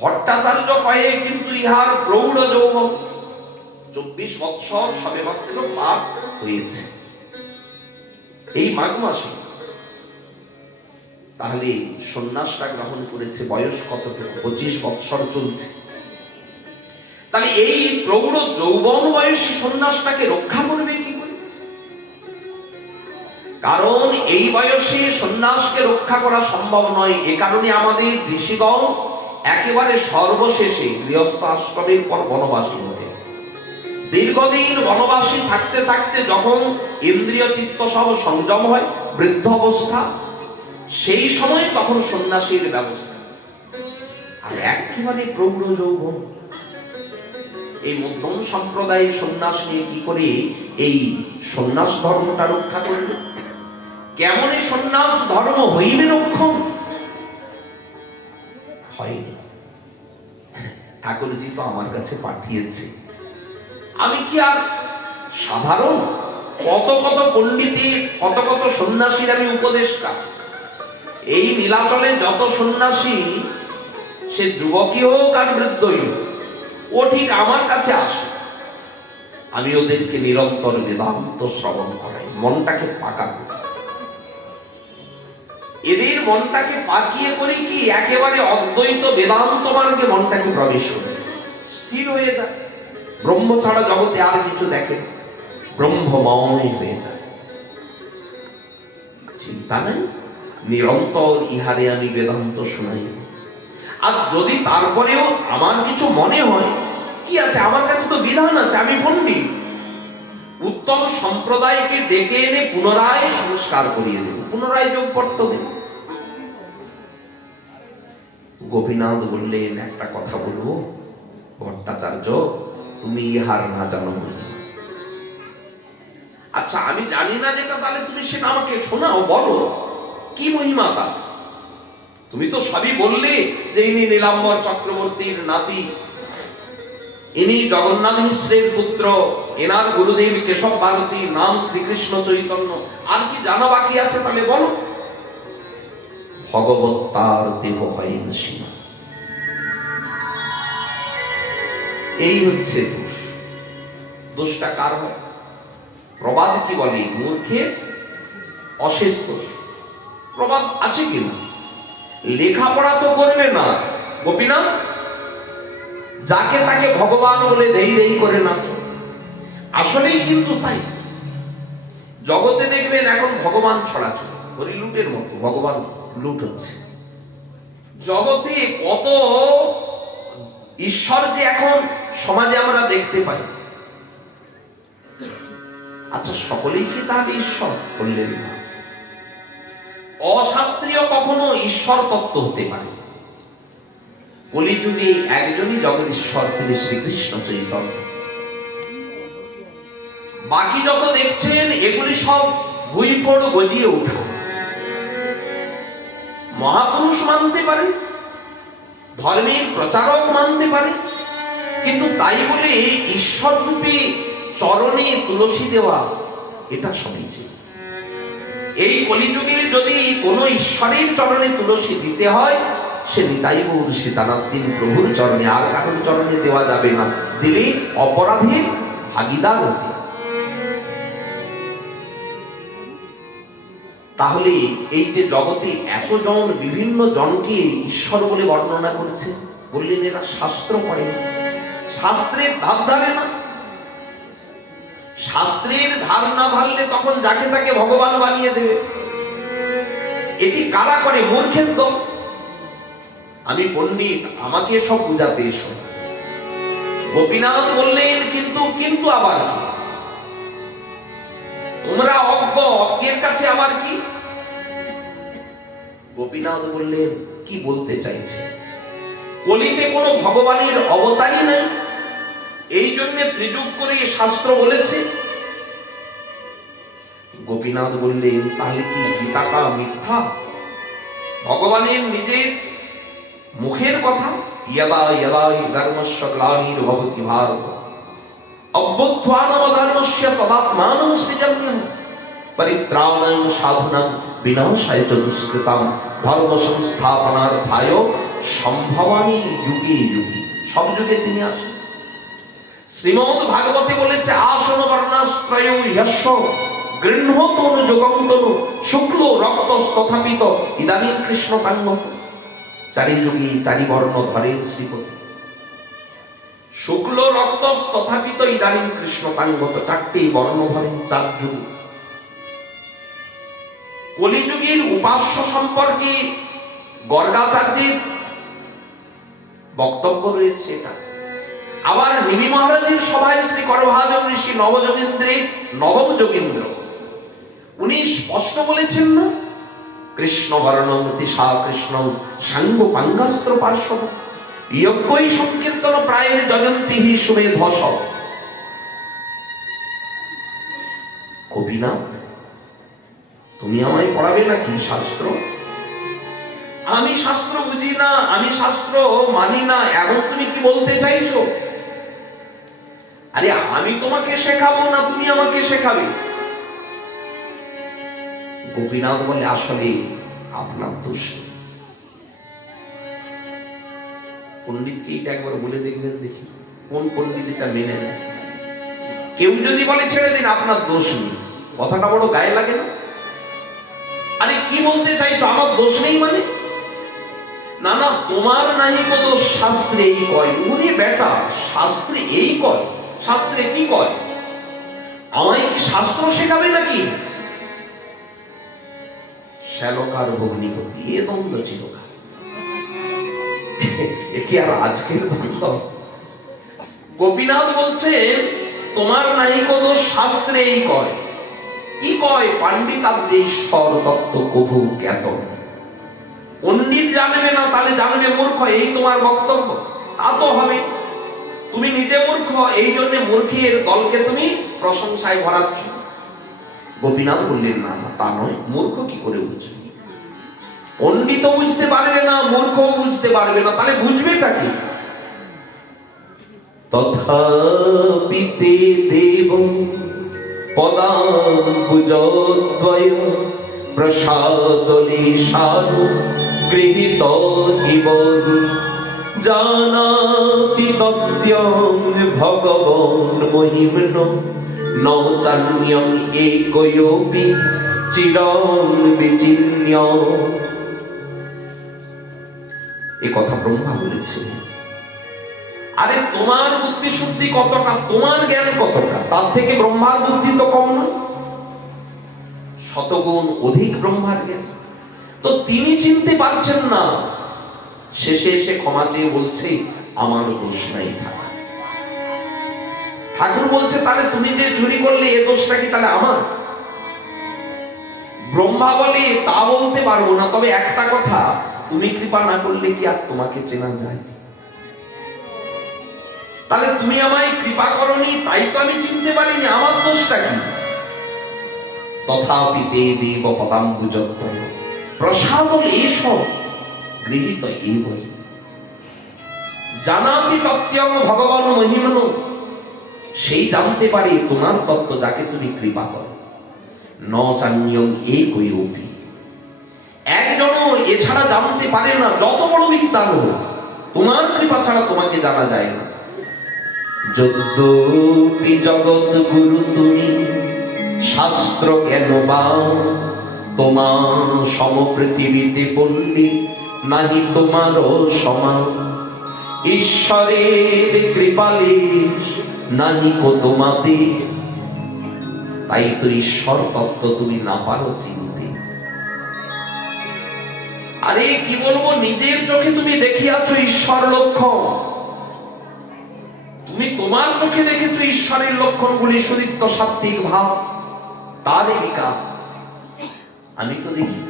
ভট্টাচার্য কহে কিন্তু ইহার প্রৌঢ় যৌবন, 24 বৎসর সবে মাত্র পার হয়েছে এই মাঘ মাসে। তাহলে সন্ন্যাসটা গ্রহণ করেছে বয়স কতটুকু? 25 বৎসর চলছে। তাহলে এই প্রৌঢ় যৌবন বয়সী সন্ন্যাসটাকে রক্ষা করবে কি করে? কারণ এই বয়সে সন্ন্যাসকে রক্ষা করা সম্ভব নয়। এ কারণে আমাদের ঋষিগণ একেবারে সর্বশেষে গৃহস্থ আশ্রমের পর বনবাসী হতে, দীর্ঘদিন বনবাসী থাকতে থাকতে যখন ইন্দ্রিয় চিত্ত সব সংযম হয়, বৃদ্ধ অবস্থা, সেই সময় তখন সন্ন্যাসীর ব্যবস্থা। আর একেবারে প্রৌঢ় যৌবন, এই মধ্যম সম্প্রদায়ের সন্ন্যাস নিয়ে কি করে এই সন্ন্যাস ধর্মটা রক্ষা করবে? কেমনে সন্ন্যাস ধর্ম হইবে রক্ষণ? হয়নি। ঠাকুরজি তো আমার কাছে পাঠিয়েছে, আমি কি আর সাধারণ? কত কত পণ্ডিতের, কত কত সন্ন্যাসীর আমি উপদেষ্টা। এই নীলাচলে যত সন্ন্যাসী, সে যুবকই হোক আর বৃদ্ধই হোক, ও ঠিক আমার কাছে আসে, আমি ওদেরকে নিরন্তর বেদান্ত শ্রবণ করাই, মনটাকে পাকা করি। এদের মনটাকে পাকিয়ে করে কি একেবারে অদ্বৈত বেদান্ত মার্গে মনটাকে প্রবেশ করে স্থির হয়ে যায়। ব্রহ্ম ছাড়া জগতে আর কিছু দেখে, ব্রহ্মময় হয়ে যায়। চিন্তা নাই, নিরন্তর ইহারে আমি বেদান্ত শোনাই। আর যদি তারপরেও আমার কিছু মনে হয়, কি আছে, আমার কাছে তো বিধান আছে, আমি পণ্ডিত, উত্তম সম্প্রদায়কে ডেকে এনে পুনরায় সংস্কার করিয়ে দেব, পুনরায় যোগ করতে দেব। গোপীনাথ বললেন, একটা কথা বলবো ভট্টাচার্য, তুমি ইহার না জানো। আচ্ছা, আমি জানি না যেটা, তাহলে তুমি সেটা আমাকে শোনাও, বলো কি মহিমা তা। তুমি তো সবই বললে যে ইনি নীলাম্বর চক্রবর্তীর নাতি, ইনি জগন্নাথ মিশ্রের পুত্র, এনার গুরুদেব কেশব ভারতী, নাম শ্রীকৃষ্ণ চৈতন্য, আর কি জানা বাকি আছে তাহলে বলো। ভগবত তার দেহ হয় না সীমা। এই হচ্ছে দোষ। দোষটা কার হয়? প্রবাদ কি বলে, মূর্খের অশেষ দোষ। প্রবাদ আছে কিনা? লেখাপড়া তো করবে না গোপীনাথ, যাকে তাকে ভগবান বলে দেই দেই করে না। আসলেই কিন্তু তাই। জগতে দেখবেন এখন ভগবান ছড়াছড়ি, হরিলুটের মতো ভগবান লুট হচ্ছে। জগতে কত ঈশ্বর যে এখন সমাজে আমরা দেখতে পাই। আচ্ছা, সকলেই কি তাহলে ঈশ্বর? বললেন না। অশাস্ত্রীয় কখনো ঈশ্বর তত্ত্ব হতে পারে। কলিযুগে একজনই জগদীশ্বর, তিনি শ্রীকৃষ্ণ চৈতন্য। বাকি যত দেখছেন এগুলি সব ভুইফোড় গজিয়ে ওঠা। মহাপুরুষ মানতে পারে, ধর্মের প্রচারক মানতে পারে, কিন্তু তাই বলে ঈশ্বর রূপে চরণে তুলসী দেওয়া এটা সমীচীন। এই কলিযুগে যদি কোনো ঈশ্বরের চরণে তুলসী দিতে হয়, সে নিতাই গৌর সীতানাথ প্রভুর চরণে, আর কারোর চরণে দেওয়া যাবে না। দিলে অপরাধের ভাগিদার হতে। তাহলে এই যে জগতে এতজন বিভিন্ন জনকে ঈশ্বর বলে বর্ণনা করছে, বললেন এরা শাস্ত্র পড়ে না, শাস্ত্রের ধার ধারে না। শাস্ত্রের ধার না ধারলে তখন যাকে তাকে ভগবান বানিয়ে দেবে। এটি কারা করে? মূর্খের দল। আমি পণ্ডিত, আমাকে সব বুঝাতে এসো। গোপীনাথ বললেন, কিন্তু কিন্তু আবার কি? তোমরা অজ্ঞ, অজ্ঞের কাছে আবার কি? গোপীনাথ বললেন, কি বলতে চাইছে? কলিতে কোনো ভগবানের অবতারই নেই, এই জন্য ত্রিযুগ করে শাস্ত্র বলেছে। গোপীনাথ বললেন, তাহলে কি গীতাটা মিথ্যা? ভগবানের নিজের মুখের কথা, ইয়দা ইয়দা হি ধর্মস্য গ্লানির্ভবতি ভারত অভ্যুত্থানমধর্মস্য তদাত্মানং সৃজন্যঃ পরিত্রাণাং সাধনাং বিনাশায় চ দুষ্কৃতাম ধর্ম সংস্থাপনার্থায় সম্ভবামি যুগে যুগে। সব যুগে তিনি আসেন। শ্রীমদ্ ভাগবতে বলেছে, আসন বর্ণাশ্রয় হ্যস্ব গৃহ্ণতনু যোগন্তনু শুক্ল রক্তস্তথাপিত ইদানীং কৃষ্ণ কাঙ্গত। চারি যুগে চারি বর্ণ ধরেন শ্রীপতি। শুক্ল রক্তস্তথাপিত ইদানীং কৃষ্ণ কাঙ্গত, চারটি বর্ণ ধরেন চার যুগ। কলিযুগের উপাস্য সম্পর্কে গর্গাচার্যের বক্তব্য রয়েছে এটা। আবার নিমি মহারাজের সভায় শ্রী করভাজন ঋষি নবযোগেন্দ্রের নবম যোগেন্দ্র, উনি স্পষ্ট বলেছেন না, কৃষ্ণ বর্ণং তিসা কৃষ্ণ সাঙ্গ পাঙ্গাস্ত্র পার্শ্বব যজ্ঞই সংকীর্তন প্রায়ের জয়ন্তী হি সুমে ধস। গোপীনাথ, তুমি আমায় পড়াবে নাকি শাস্ত্র? আমি শাস্ত্র বুঝি না, আমি শাস্ত্র মানি না, এমন তুমি কি বলতে চাইছো? আরে আমি তোমাকে শেখাবো না, তুমি আমাকে শেখাবে। গোপীনাথ বলে, আসলে আপনার দোষ। পণ্ডিতকে এটা একবার বলে দেখবেন দেখি। কোন পণ্ডিত এটা মেনে নেয়? কেউ যদি বলে ছেড়ে দিন, আপনার দোষ নেই, কথাটা বড় গায়ে লাগে না? আরে কি বলতে চাইছো, আমার দোষ নেই মানে? না না, তোমার নাহি কো দোষ শাস্ত্রে এই কয়। ওরে বেটা, শাস্ত্রে এই কয়? শাস্ত্রে কি কয়? আমায় কি শাস্ত্র শেখাবে নাকি? শ্যালকার ভগ্নিপতি, এ দ্বন্দ্ব চিরকাল। এ কি আর আজকের দ্বন্দ্ব? গোপীনাথ বলছেন তোমার নাহি কো দোষ শাস্ত্রে এই কয়। কি কয়? পাণ্ডিতাদ্যেশ্বর তত্ত্ব কভু জ্ঞাত। পণ্ডিত জানবে না, তাহলে জানবে মূর্খ, এই তোমার বক্তব্য? তা তো হবে, তুমি নিজে মূর্খ, এই জন্য মূর্খের দলকে তুমি প্রশংসায় ভরাচ্ছ। গোপীনাথ বললেন না না, তা নয়। মূর্খ কি করে বুঝবে? পণ্ডিত বুঝতে পারবে না, মূর্খ বুঝতে পারবে না, তাহলে বুঝবেটা কি? তথাপি তে দেব পদাম্বুজদ্বয় প্রসাদলেশানু গৃহীত ইব জানাতি তত্যং ভগবান মহিম্ন ন চান্যং একয়োপি চিরং বিচিন্য। এ কথা ব্রহ্মা বলেছে। আরে তোমার বুদ্ধি শুদ্ধি কতটা, তোমার জ্ঞান কতটা, তার থেকে ব্রহ্মার বুদ্ধি তো কম না, শতগুণ অধিক ব্রহ্মার জ্ঞান। তো তিনি চিনতে পারছেন না, শেষে এসে ক্ষমা চেয়ে বলছে আমার দোষ নাই ঠাকুর। ঠাকুর বলছে তাহলে তুমি যে চুরি করলে এ দোষটা কি তাহলে আমার? ব্রহ্মা বলে তা বলতে পারবো না, তবে একটা কথা, তুমি কৃপা না করলে কি আর তোমাকে চেনা যায়? তাহলে তুমি আমায় কৃপা করনি, তাই তো আমি চিনতে পারিনি, আমার দোষটা কি? তথাপি তে দেব পদাম্বুজদ্বয় প্রসাদলে এসব গৃহীত এইবই জানাতি তত্ত্বং ভগবান মহিমন। সেই জানতে পারে তোমার তত্ত্ব যাকে তুমি কৃপা করো। ন চান্যং একয়োপি, একজনও এছাড়া জানতে পারে না, যত বড় বিদ্বান হোক, তোমার কৃপা ছাড়া তোমাকে জানা যায় না। যদ্যপি জগৎ গুরু তুমি শাস্ত্র জ্ঞানবান, তোমার সম পৃথিবীতে পণ্ডিত নাহি তোমারও সমান। ঈশ্বরের কৃপালে নাহি কো তোমাতে, তাই তো ঈশ্বর তত্ত্ব তুমি না পারো চিনতে। আরে কি বলবো, নিজের চোখে তুমি দেখিয়াছো ঈশ্বর লক্ষণ, তুমি তোমার চোখে দেখেছো ঈশ্বরের লক্ষণগুলি, সুদীপ্ত সাত্বিক ভাব, তার বিকাশ আমি তো দেখি।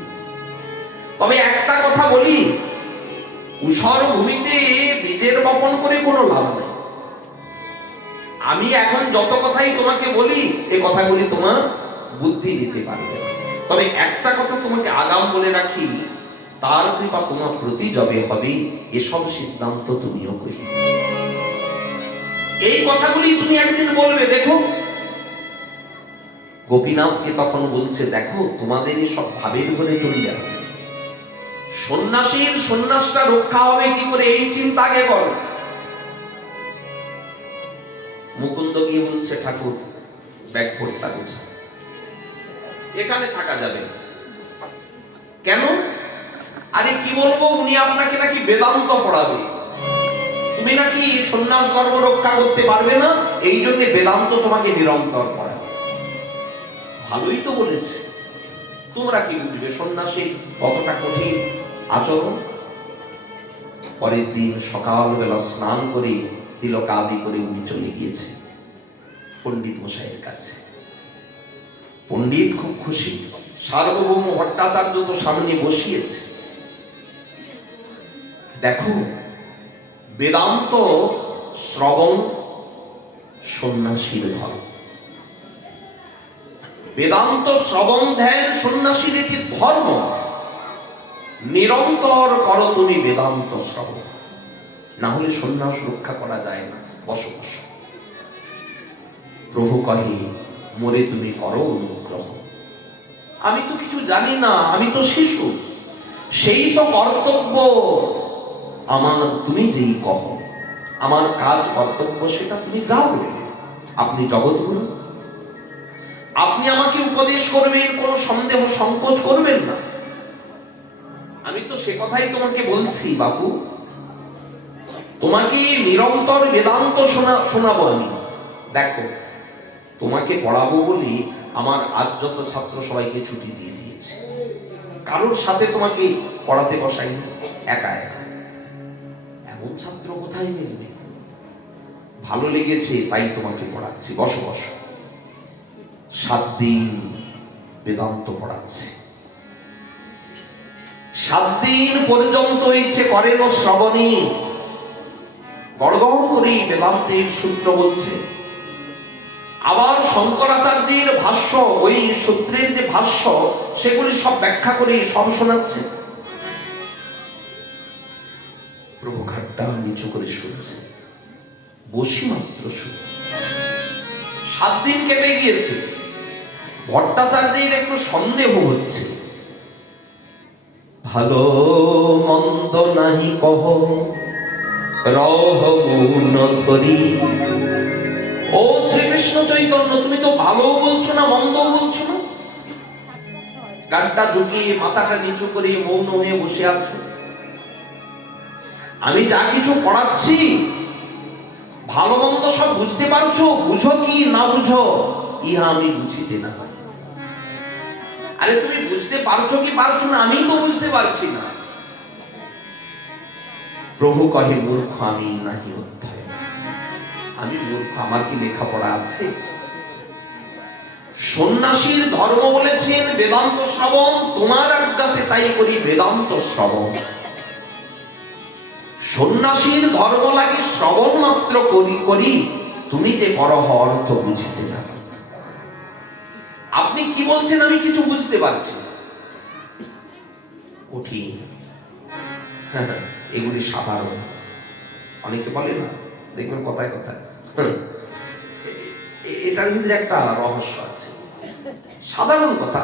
তবে একটা কথা বলি, ঊষর ভূমিতে বীজের বপন করে কোনো লাভ নেই। আমি এখন যত কথাই তোমাকে বলি, এই কথাগুলি তোমার বুদ্ধি দিতে পারবে না। তবে একটা কথা তোমাকে আগাম বলে রাখি, তার কৃপা তোমার প্রতি যবে হবে, এসব সিদ্ধান্ত তুমিও করি। এই কথাগুলি তুমি একদিন বলবে, দেখো। গোপীনাথকে তখন বলছে, দেখো তোমাদের সব ভাবের উপরে চলে যাবে, সন্ন্যাসীর সন্ন্যাসটা রক্ষা হবে কি করে, এই চিন্তা আগে করো। মুকুন্দ গিয়ে বলছে, ঠাকুর ব্যাগ ভর্তা গুছা, এখানে থাকা যাবে কেন? আরে কি বলবো, উনি আপনাকে নাকি বেদান্ত পড়াবে, তুমি নাকি সন্ন্যাস ধর্ম রক্ষা করতে পারবে না, এই জন্য বেদান্ত তোমাকে নিরন্তর পড়াবে। ভালোই তো বলেছে, তোমরা কি বুঝবে সন্ন্যাসী কতটা কঠিন আচরণ। পরের দিন সকালবেলা স্নান করে তিলক আদি করে উনি চলে গিয়েছে পণ্ডিত মশাইয়ের কাছে। পণ্ডিত খুব খুশি, সার্বভৌম ভট্টাচার্য তো সামনে বসিয়েছে। দেখো, বেদান্ত শ্রবণ সন্ন্যাসীর ধর্ম, বেদান্ত শ্রবণ ধ্যান সন্ন্যাসীর একটি ধর্ম। নিরন্তর করো তুমি বেদান্ত শ্রবণ, না হলে সন্ন্যাস রক্ষা করা যায় না। বসো বসো। প্রভু কহে, মোরে তুমি করো অনুগ্রহ, আমি তো কিছু জানি না, আমি তো শিশু, সেই তো কর্তব্য আমার, তুমি যেই কহ আমার কাজ কর্তব্য সেটা তুমি যা বলবে। আপনি জগৎগুরু, আপনি আমাকে উপদেশ করবেন, কোনো সন্দেহ সংকোচ করবেন না। আমি তো সে কথাই তোমাকে বলছি বাপু, তোমাকে নিরন্তর বেদান্ত শোনাবো আমি। দেখো, তোমাকে পড়াবো বলি আমার আজ যত ছাত্র সবাইকে ছুটি দিয়ে দিয়েছে, কারোর সাথে তোমাকে পড়াতে বসাইনি, একা একা। এমন ছাত্র কোথায় মিলবে? ভালো লেগেছে তাই তোমাকে পড়াচ্ছি, বসো বসো। 7 দিন বেদান্ত পড়াচ্ছে, 7 দিন পর্যন্ত ইচ্ছে করেন শ্রবণী গড়গড় করে বেদান্তের সূত্র বলছে। আবার শঙ্করাচার্যের ভাষ্য, ওই সূত্রের যে ভাষ্য, সেগুলি সব ব্যাখ্যা করে সব শোনাচ্ছে। প্রভু ঘাটটা নিচু করে শুনছে, বসি মাত্র শুনে। 7 দিন কেটে গিয়েছে, ভট্টাচার্যের একটু সন্দেহ হচ্ছে। ভালো মন্দ নাহি কহ রহ মৌন ধরি। ও শ্রীকৃষ্ণ চৈতন্য, তুমি তো ভালো বলছো না মন্দ বলছো না? গানটা ঢুকিয়ে মাথাটা নিচু করে মৌন হয়ে বসে আছো। আমি যা কিছু পড়াচ্ছি ভালো মন্দ সব বুঝতে পারছো, বুঝো কি না বুঝো ইহা আমি বুঝিতে না। আরে তুমি বুঝতে পারছো কি পারছো না, আমি তো বুঝতে পারছি না। প্রভু কহে মূর্খ আমি নাহি অধ্যায়। আমি মূর্খ, আমার কি লেখাপড়া আছে? সন্ন্যাসীর ধর্ম বলেছেন বেদান্ত শ্রবণ, তোমার আজ্ঞাতে তাই করি বেদান্ত শ্রবণ। সন্ন্যাসীর ধর্ম লাগে শ্রবণ মাত্র করি, তুমি যে পরহ অর্থ বুঝিতে না। আপনি কি বলছেন আমি কিছু বুঝতে পারছি, কঠিন। এগুলি সাধারণ, অনেকে বলে না, দেখবেন কথায় কথায়। এটার ভিতরে একটা রহস্য আছে, সাধারণ কথা।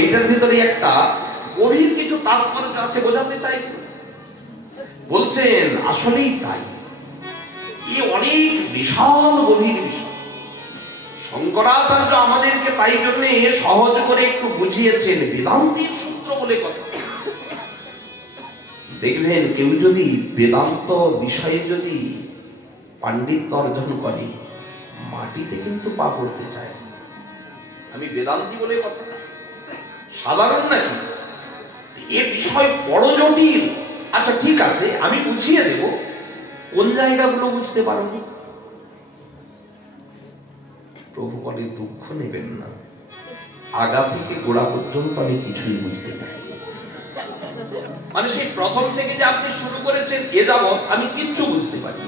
এইটার ভিতরে একটা গভীর কিছু তাৎপর্য আছে, বোঝাতে চাই। বলছেন আসলেই তাই, অনেক বিশাল গভীর বিষয়। শঙ্করাচার্য আমাদেরকে তাই জন্য সহজ করে একটু বুঝিয়েছেন, বেদান্তের সূত্র বলে কথা। দেখবেন কেউ যদি বেদান্ত বিষয়ে যদি পাণ্ডিত্য অর্জন করে, মাটিতে কিন্তু পা পড়তে চায়। আমি বেদান্তি বলে কথা, সাধারণ নাকি? এ বিষয় বড় জটিল। আচ্ছা ঠিক আছে, আমি বুঝিয়ে দেব, কোন জায়গাগুলো বুঝতে পারোনি। প্রভু বলে দুঃখ নেবেন না, আগা থেকে গোড়া পর্যন্ত আমি কিছুই বুঝতে পারি। মানে সেই প্রথম থেকে যে আপনি শুরু করেছেন এ যাবৎ আমি কিচ্ছু বুঝতে পারি।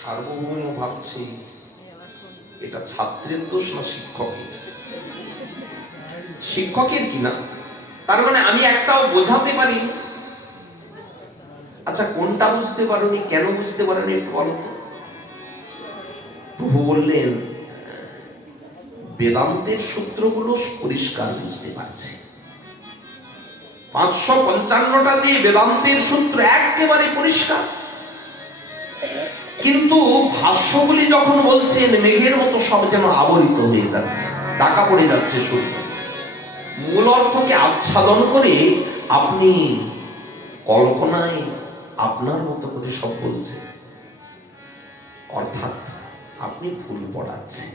সার্বভৌম ভাবছি এটা ছাত্রের দোষ না শিক্ষকের? শিক্ষকের কিনা, তার মানে আমি একটাও বোঝাতে পারি। আচ্ছা কোনটা বুঝতে পারোনি, কেন বুঝতে পারোনি একটু বলো। প্রভু বললেন বেদান্তের সূত্রগুলো পরিষ্কার বুঝতে পারছি। 555টা দিয়ে বেদান্তের সূত্র একেবারে পরিষ্কার, কিন্তু ভাষ্যগুলি যখন বলছেন মেঘের মতো সব যেন আবরিত হয়ে যাচ্ছে, ঢাকা পড়ে যাচ্ছে সূত্র। মূল অর্থকে আচ্ছাদন করে আপনি কল্পনায় আপনার মতো করে সব বলছেন, অর্থাৎ আপনি ভুল পড়াচ্ছেন।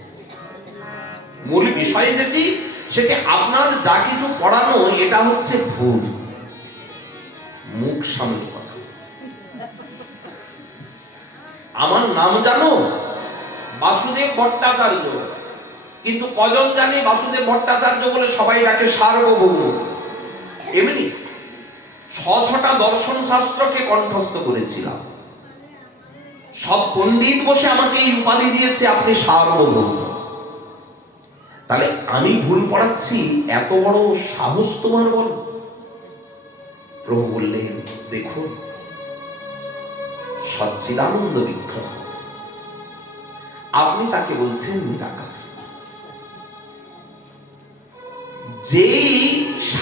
মূল বিষয় যেটি, সেটি আপনার যা কিছু পড়ানো এটা হচ্ছে ভুল। মুখ সামনে কথা। আমার নাম জানো বাসুদেব ভট্টাচার্য, কিন্তু কজন জানে বাসুদেব ভট্টাচার্য বলে সবাই ডাকে সার্বভৌম। এমনি 6টা দর্শন শাস্ত্রকে কণ্ঠস্থ করেছিলাম, সব পণ্ডিত বসে আমাকে এই উপাধি দিয়েছে, আপনি সার্বভৌম। তাহলে আমি ভুল পড়াচ্ছি, এত বড় সাহস তোমার বল? প্রভু বললেন দেখুন, সচ্চিদানন্দ বিগ্রহ, আপনি তাকে বলছেন নিরাকার। যেই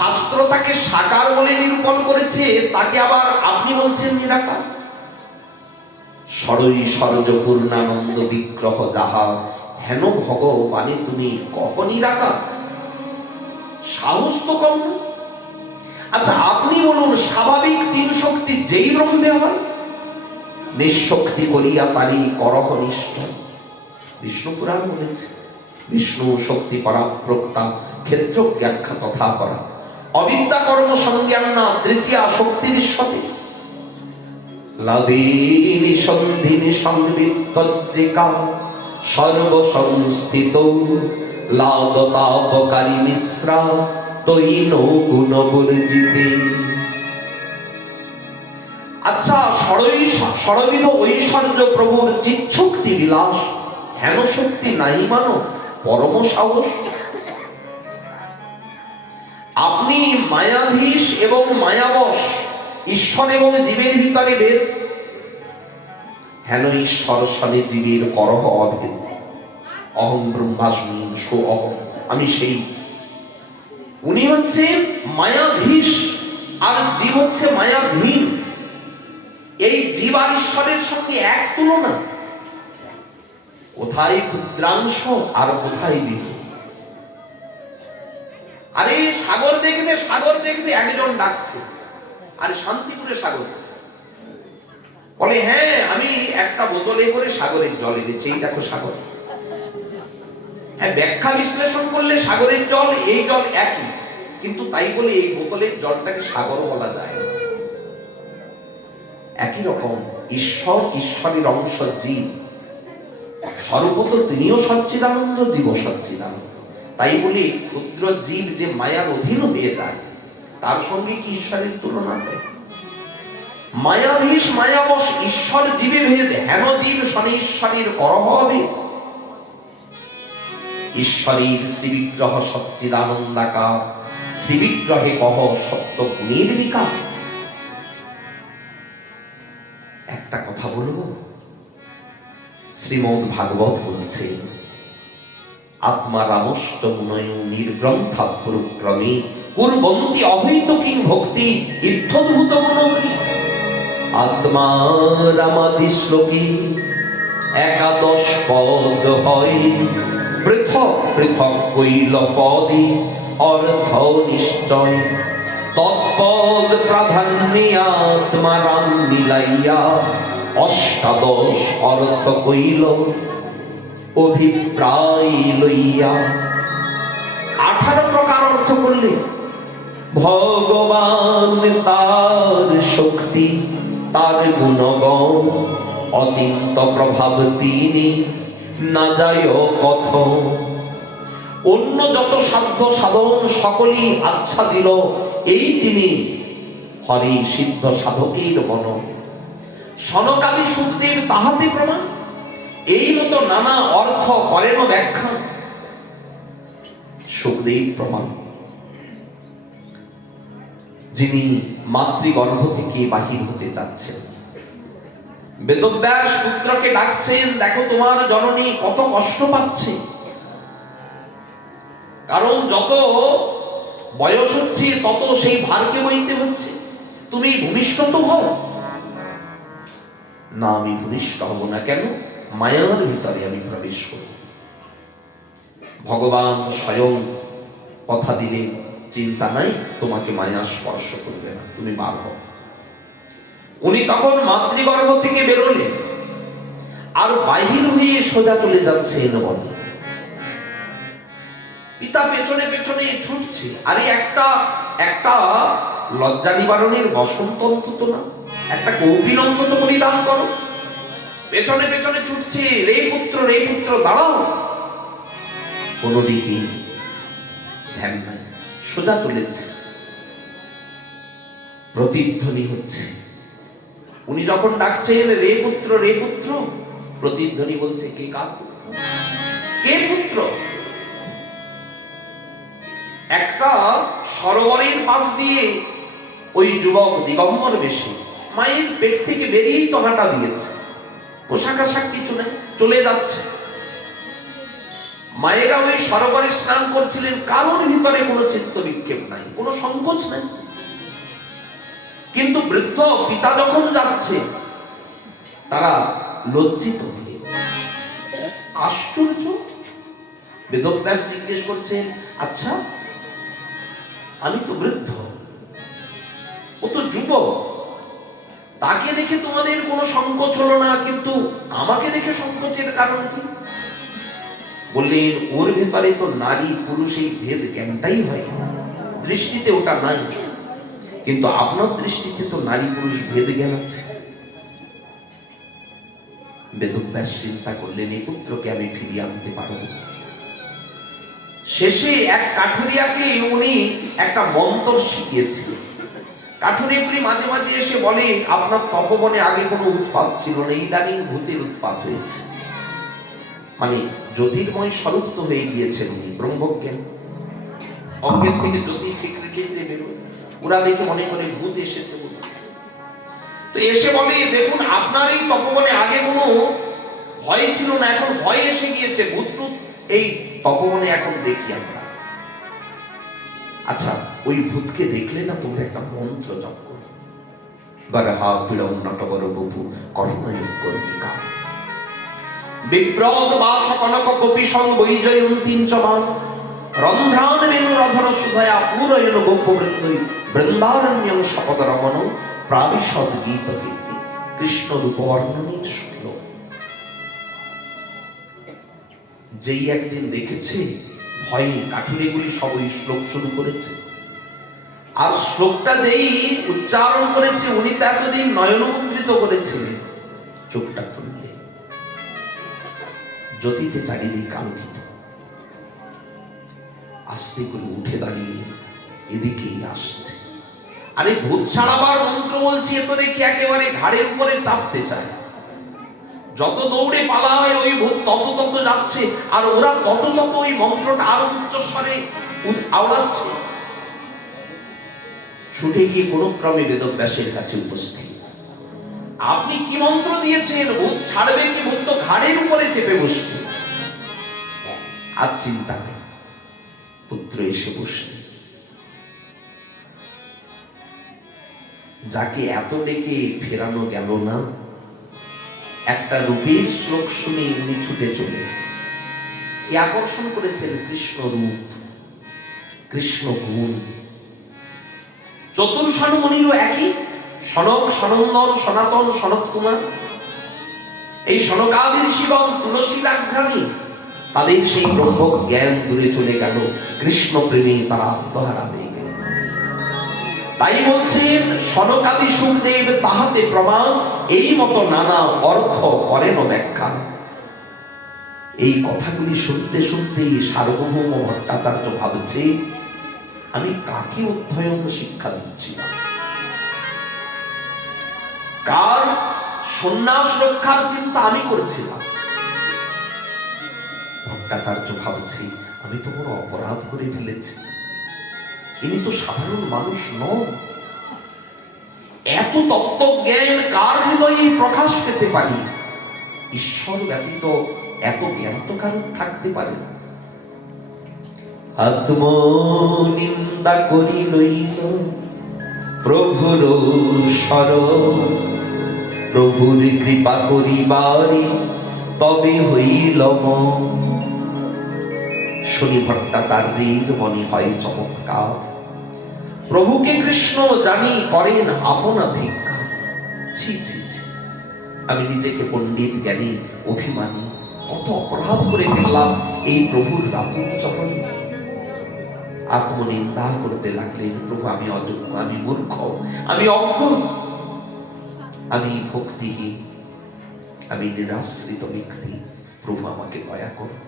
শাস্ত্র তাকে সাকার বলে নিরূপণ করেছে, তাকে আবার আপনি বলছেন নিরাকার। সরই সরজ পূর্ণানন্দ বিগ্রহ যাহা, হেন ভগবানে তুমি কহ নিরাকার। সাহস তো কম না। আচ্ছা আপনি বলুন, স্বাভাবিক তিন শক্তি যেই ব্রহ্মে হয়, নিঃশক্তি করিয়া পারি করহ নিশ্চয়। বিষ্ণু পুরাণ বলেছে, বিষ্ণু শক্তি পরাপ্রক্তা ক্ষেত্র ব্যাখ্যা তথা করা অবিদ্যা কর্ম সংজ্ঞান্না তৃতীয়া শক্তির সাথে লাদিনী সন্ধিনী সংবিত্তজ্জিকা সর্বসংস্থিত লাদতাপকারী মিশ্রা তৈন গুণবর্জিতে। আচ্ছা ষড়বিধ ঐশ্বর্য প্রভুর চিৎশক্তি বিলাস, হেন শক্তি নাই মানো পরম সাহস। আপনি মায়াধীশ এবং মায়াবশ, ঈশ্বর এবং জীবের ভিতরে ভেদ, হেন ঈশ্বর সনে জীবের করহ অভেদ। অহং ব্রহ্মাস্মি সো অহং, আমি সেই। উনি হচ্ছেন মায়াধীশ আর জীব হচ্ছে মায়াধীন। এই জীব আর ঈশ্বরের সঙ্গে এক তুলনা। কোথায় ক্ষুদ্রাংশ আর কোথায় বিভু। আরে সাগর দেখবে, সাগর দেখবে, একজন ডাকছে, আরে শান্তিপুরে সাগর, বলে হ্যাঁ আমি একটা বোতলে করে সাগরের জল এনেছি, এই দেখো সাগর। হ্যাঁ ব্যাখ্যা বিশ্লেষণ করলে সাগরের জল এই জল একই, কিন্তু তাই বলে এই বোতলের জলটাকে সাগর বলা যায় না। একই রকম ঈশ্বর, ঈশ্বরের অংশ জীব, সর্বত তিনিও সচ্চিদানন্দ, জীব সচ্চিদানন্দ। তাই বলে ক্ষুদ্র জীব যে মায়ার অধীন হয়ে যায়, তার সঙ্গে কি ঈশ্বরের তুলনা হয়? মায়াধীশ মায়াবশ, ঈশ্বর জীবে ভেদ, হেন জীব শনি ঈশ্বরের করহ হবে। ঈশ্বরের শ্রীবিগ্রহ সচ্চিদানন্দাকার, শ্রীবিগ্রহে কহ সত্য গুণের বিকার। একটা কথা বলবো, শ্রীমদ্ ভাগবত বলছে, আত্মা রামষ্ট মুনয়ো নির্গ্রন্থা পুরুক্রমে কুর্বন্তি অহৈত কিং ভক্তি ইত্যদ্ভুত গুণবলী। আত্মা রামাদি শ্লোকে 11 পদ হয়, পৃথক পৃথক কৈল পদে অর্থ নিশ্চয়। তৎপদ প্রাধান্যে আত্মা রাম মিলাইয়া 18 অর্থ কৈল অভিপ্রায় লইয়া। 18 প্রকার অর্থ করলে ভগবান তার শক্তি, তার গুণগণ, অচিন্ত প্রভাব তিনি, না যায় কথ। অন্য যত সাধ্য সাধন সকলই আচ্ছা দিল, এই তিনি হরি সিদ্ধ সাধকের মন। সনকাদি সুখদেব তাহাতে প্রমাণ, এই মতো নানা অর্থ করেন ব্যাখ্যা। সুখদেব প্রমাণ, যিনি মাতৃগর্ভ থেকে বাহির হতে যাচ্ছেন, বেদব্যাস পুত্রকে ডাকছেন, দেখো তোমার জননী কত কষ্ট পাচ্ছে। কারণ যত বয়স হচ্ছে তত সেই ভারকে বইতে হচ্ছে। তুমি ভূমিষ্ঠ তো হও না। আমি ভূমিষ্ঠ হব না কেন? মায়ার ভিতরে আমি প্রবেশ করব। ভগবান স্বয়ং কথা দিলে, চিন্তা নাই, তোমাকে মায়া স্পর্শ করবে না, তুমি বার হও। উনি তখন মাতৃগর্ভ থেকে বেরোলেন, আর বাহির হয়ে সোজা চলে যাচ্ছে বনে। পিতা পেছনে পেছনে ছুটছে। আরে একটা লজ্জা নিবারণের বসন্ত অন্তত না, একটা কৌপিন অন্তত পরিধান করো। পেছনে পেছনে ছুটছে, রে পুত্র রে পুত্র দাঁড়াও। কোন দিকে ধ্যান নাই, সোজা চলেছে। প্রতিধ্বনি হচ্ছে। উনি যখন ডাকছেন রে পুত্র রে পুত্র, প্রতিধ্বনি বলছে কে কার পুত্র, কে পুত্র। একটা সরোবরের পাশ দিয়ে ওই যুবক দিগম্বর বেশে মায়ের পেট থেকে বেরিয়েই তো হাঁটা দিয়েছে, পোশাক আশাক কিছু নেই, চলে যাচ্ছে। মায়েরা ওই সরোবরে স্নান করছিলেন, কারোর ভিতরে কোনো চিত্ত বিক্ষেপ নাই, কোনো সংকোচ নাই। কিন্তু বৃদ্ধ পিতা যখন যাচ্ছে তারা লজ্জিত হয়ে, আশ্চর্য। বেদব্যাস জিজ্ঞেস করছেন, আচ্ছা আমি তো বৃদ্ধ, ও তো যুবক, তাকে দেখে তোমাদের কোনো সংকোচ হলো না, কিন্তু আমাকে দেখে সংকোচের কারণ কি? বললেন, ওর ভেতরে তো নারী পুরুষ এই ভেদ জ্ঞানটাই হয়, দৃষ্টিতে ওটা নাই, কিন্তু আপনার দৃষ্টিতে তো নারী পুরুষ ভেদ জ্ঞান আছে। বেদব্যাস চিন্তা করলেন, এই পুত্রকে আমি ফিরিয়ে আনতে পারবো। শেষে এক কাঠুরিয়াকে উনি একটা মন্ত্র শিখিয়েছিলেন। কাঠুরিয়াগুলি মাঝে মাঝে এসে বলে, আপনার তপবনে আগে কোনো উৎপাত ছিল না, ইদানিং ভূতের উৎপাত হয়েছে। মানে জ্যোতির্ময় স্বরূপ তো হয়ে গিয়েছেন উনি, ব্রহ্মজ্ঞান, অজ্ঞান থেকে জ্যোতিষ স্বীকৃতিতে বেরোয়, ওরা দেখে মনে করে ভূত এসেছে বলে। তো এসে বলে, দেখুন আপনার এই তপবনে আগে কোনো ভয় ছিল না, এখন ভয় এসে গিয়েছে, ভূত এই তপবনে এখন দেখি আমরা। আচ্ছা, ওই ভূতকে দেখলে না তোমরা একটা মন্ত্র জপ করো, বরহা বিড়ং নটবর বপু করুণায় কর্মিকা বিপ্রদ বাস কনক কপি সং বৈজয়ন্তীন চমান রন্ধ্রান বেনু রধর সুধয়া পুরয়ন গোপবৃন্দই বৃন্দারণ্যং শপথ রমণ প্রাবিশদ গীত কীর্তি কৃষ্ণ রূপ বর্ণনের শ্লোক। যেই একদিন দেখেছে ভয়ে কাঠুরিগুলি সব ওই শ্লোক শুরু করেছে, আর শ্লোকটা যেই উচ্চারণ করেছে, উনি তো এতদিন নয়নমুদ্রিত করেছিলেন, চোখটা খুললে জ্যোতিতে চারিদিক আলোকিত, আস্তে করে উঠে দাঁড়িয়ে এদিকেই আসছে। আরে ভূত ছাড়াবার মন্ত্র বলছি, এ তো দেখি একেবারে ঘাড়ের উপরে চাপতে চায়। যত দৌড়ে পালা হয় ওই ভূত তত তত যাচ্ছে, আর ওরা তত তত ওই মন্ত্রটা আরো উচ্চস্বরে আওড়াচ্ছে। ছুটে গিয়ে কোন ক্রমে বেদব্যাসের কাছে উপস্থিত। আপনি কি মন্ত্র দিয়েছেন? ভূত ছাড়বে কি? ভূত তো ঘাড়ের উপরে চেপে বসছে। আর চিন্তা নেই, পুত্র এসে বসলেন। যাকে এত ডেকে ফেরানো গেল না, একটা রূপের শ্লোক শুনে উনি ছুটে চলে। কি আকর্ষণ করেছেন? কৃষ্ণ রূপ, কৃষ্ণ গুণ। চতুর্ষণ মুনিরও একই, সনক, সনন্দন, সনাতন, সনত কুমার, এই সনকাদির শিবম তুলসীর আঘ্রাণী, তাদের সেই ব্রহ্ম জ্ঞান দূরে চলে গেল, কৃষ্ণ প্রেমে তারা আত্মহারা হয়ে গেল। তাই বলছেন সনকাদি সুখদেব তাহাতে প্রমাণ, এই মতো নানা অর্থ করেন ব্যাখ্যা। এই কথাগুলি শুনতে শুনতে সার্বভৌম ভট্টাচার্য ভাবছে, আমি কাকে অধ্যয়ন শিক্ষা দিচ্ছি না, কার সন্ন্যাস রক্ষার চিন্তা আমি করছিলাম। ভট্টাচার্য ভাবছি, আমি তো বড় অপরাধ করে ফেলেছি, ইনি তো সাধারণ মানুষ নন। এত তত্ত্ব জ্ঞান কার হৃদয়ে প্রকাশ পেতে পারি? ঈশ্বর ব্যতীত এত জ্ঞান তো কারণ থাকতে পারে না। আত্মনিন্দা করি লইল প্রভুর শরণ, প্রভুর কৃপা করিবারে তবে হইল মন। শনি ভট্টাচার্যের মনে হয় চমৎকার, প্রভুকে কৃষ্ণ জানি করেন আপনা ধিক্কার। ছি ছি ছি, আমি নিজেকে পণ্ডিত জ্ঞানী অভিমানী, কত অপরাধ করে ফেললাম এই প্রভুর রাতুল চরণে। আত্মনিন্দা করতে লাগলেন, প্রভু আমি অযোগ্য, আমি মূর্খ, আমি অজ্ঞ, আমি ভক্তিহীন, আমি নিরাশ্রিত ব্যক্তি, প্রভু আমাকে দয়া করুন।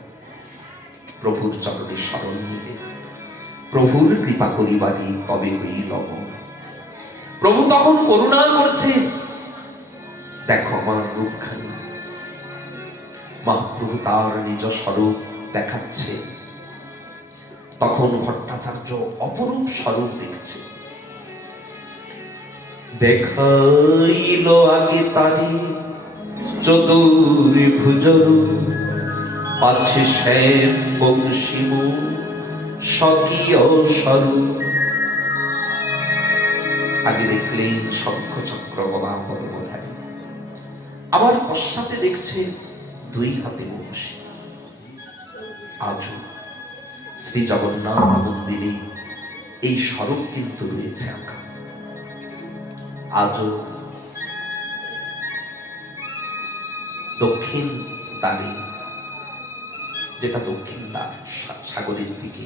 প্রভুর চরণে শরণ নিলে প্রভুর কৃপা করিবারে তবে হইল মন। প্রভু তখন করুণা করছেন, দেখো আমার রূপখানি। মহাপ্রভু তার নিজ স্বরূপ দেখাচ্ছে। তখন ভট্টাচার্য অপরূপ স্বরূপ দেখছে। দেখাইল আগে তারি চতুর্ভুজ, পাচ্ছে শ্যাম বংশীম স্বকীয় স্বরূপ। আগে দেখলেন শঙ্খ চক্র গদা পদ্মধারী, আবার পশ্চাতে দেখছে দুই হাতে বংশী। আজও শ্রী জগন্নাথ মন্দিরে এই স্বরূপ কিন্তু রয়েছে আঁকা। আজও দক্ষিণ দ্বারে, যেটা দক্ষিণ দ্বার সাগরের দিকে,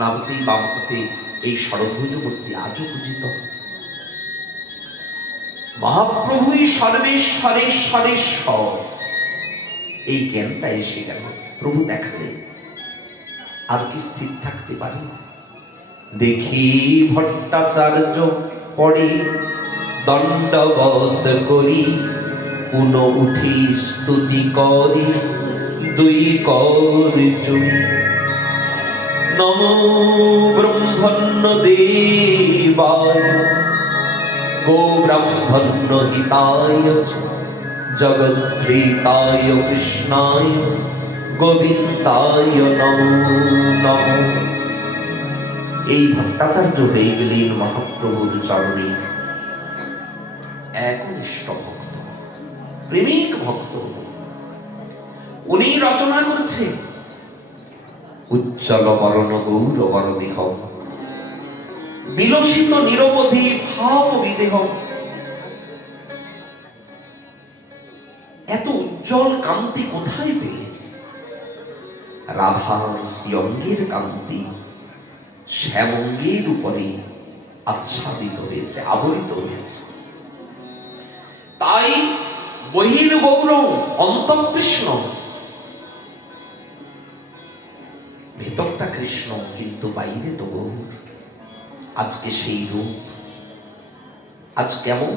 নামতেই বাম হাতে এই ষড়ভুজ মূর্তি আজও পূজিত। মহাপ্রভুই সর্বেশ্বরেশ্বরেশ্বর, এই জ্ঞানটা এসে গেল। প্রভু দেখালে আর কি স্থির থাকতে পারি? দেখি ভট্টাচার্য পড়ে দণ্ডবত করি, পুন উঠি স্তুতি করি দুই কর জুড়ি। নমো ব্রহ্মণ্য দেবায় গো ব্রহ্মণ্য হিতায় জগদ্ধিতায় কৃষ্ণায় গোবিন্দায় নমো নমো। এই ভট্টাচার্য হয়ে গেলেন মহাপ্রভুর চরণে একনিষ্ঠ ভক্ত, প্রেমিক ভক্ত। উনি রচনা করছে উজ্জ্বল বরণ গৌর বরদেহ, বিলসিত নিরবধি ভাব বিদেহ। এত উজ্জ্বল কান্তি কোথায় পেলেন? রাধার শ্রীঅঙ্গের কান্তি শ্যামঙ্গের উপরে আচ্ছাদিত হয়েছে, আবরিত হয়েছে। তাই বহির গৌরং অন্তঃকৃষ্ণ, ভেতরটা কৃষ্ণ কিন্তু বাইরে তো গৌর। আজকে সেই রূপ, আজ কেমন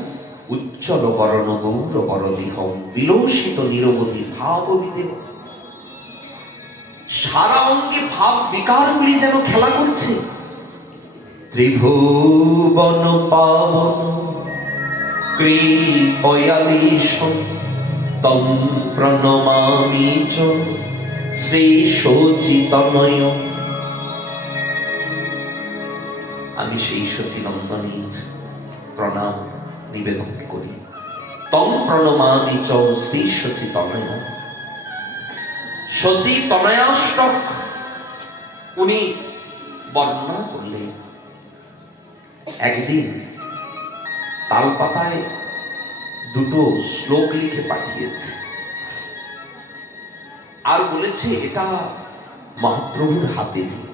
উজ্জ্বল বরণ গৌর বরদেহ, বিলসিত নিরবধি ভাব বিদেহ। সারা অঙ্গে ভাব বিকারগুলি যেন খেলা করছে। ত্রিভুবন পাবন কৃপয়ালীশ তং প্রণমামি চ শ্রী শচীতনয়। আমি সেই শচীনন্দনের প্রণাম নিবেদন করি। তং প্রণমামি চ শ্রী শচীতনয়। শচীতনয়াষ্টক উনি বর্ণনা করলেন। একদিন তালপাতায় দুটো শ্লোক লিখে পাঠিয়েছে, আর বলেছে এটা মহাপ্রভুর হাতে দিয়ে।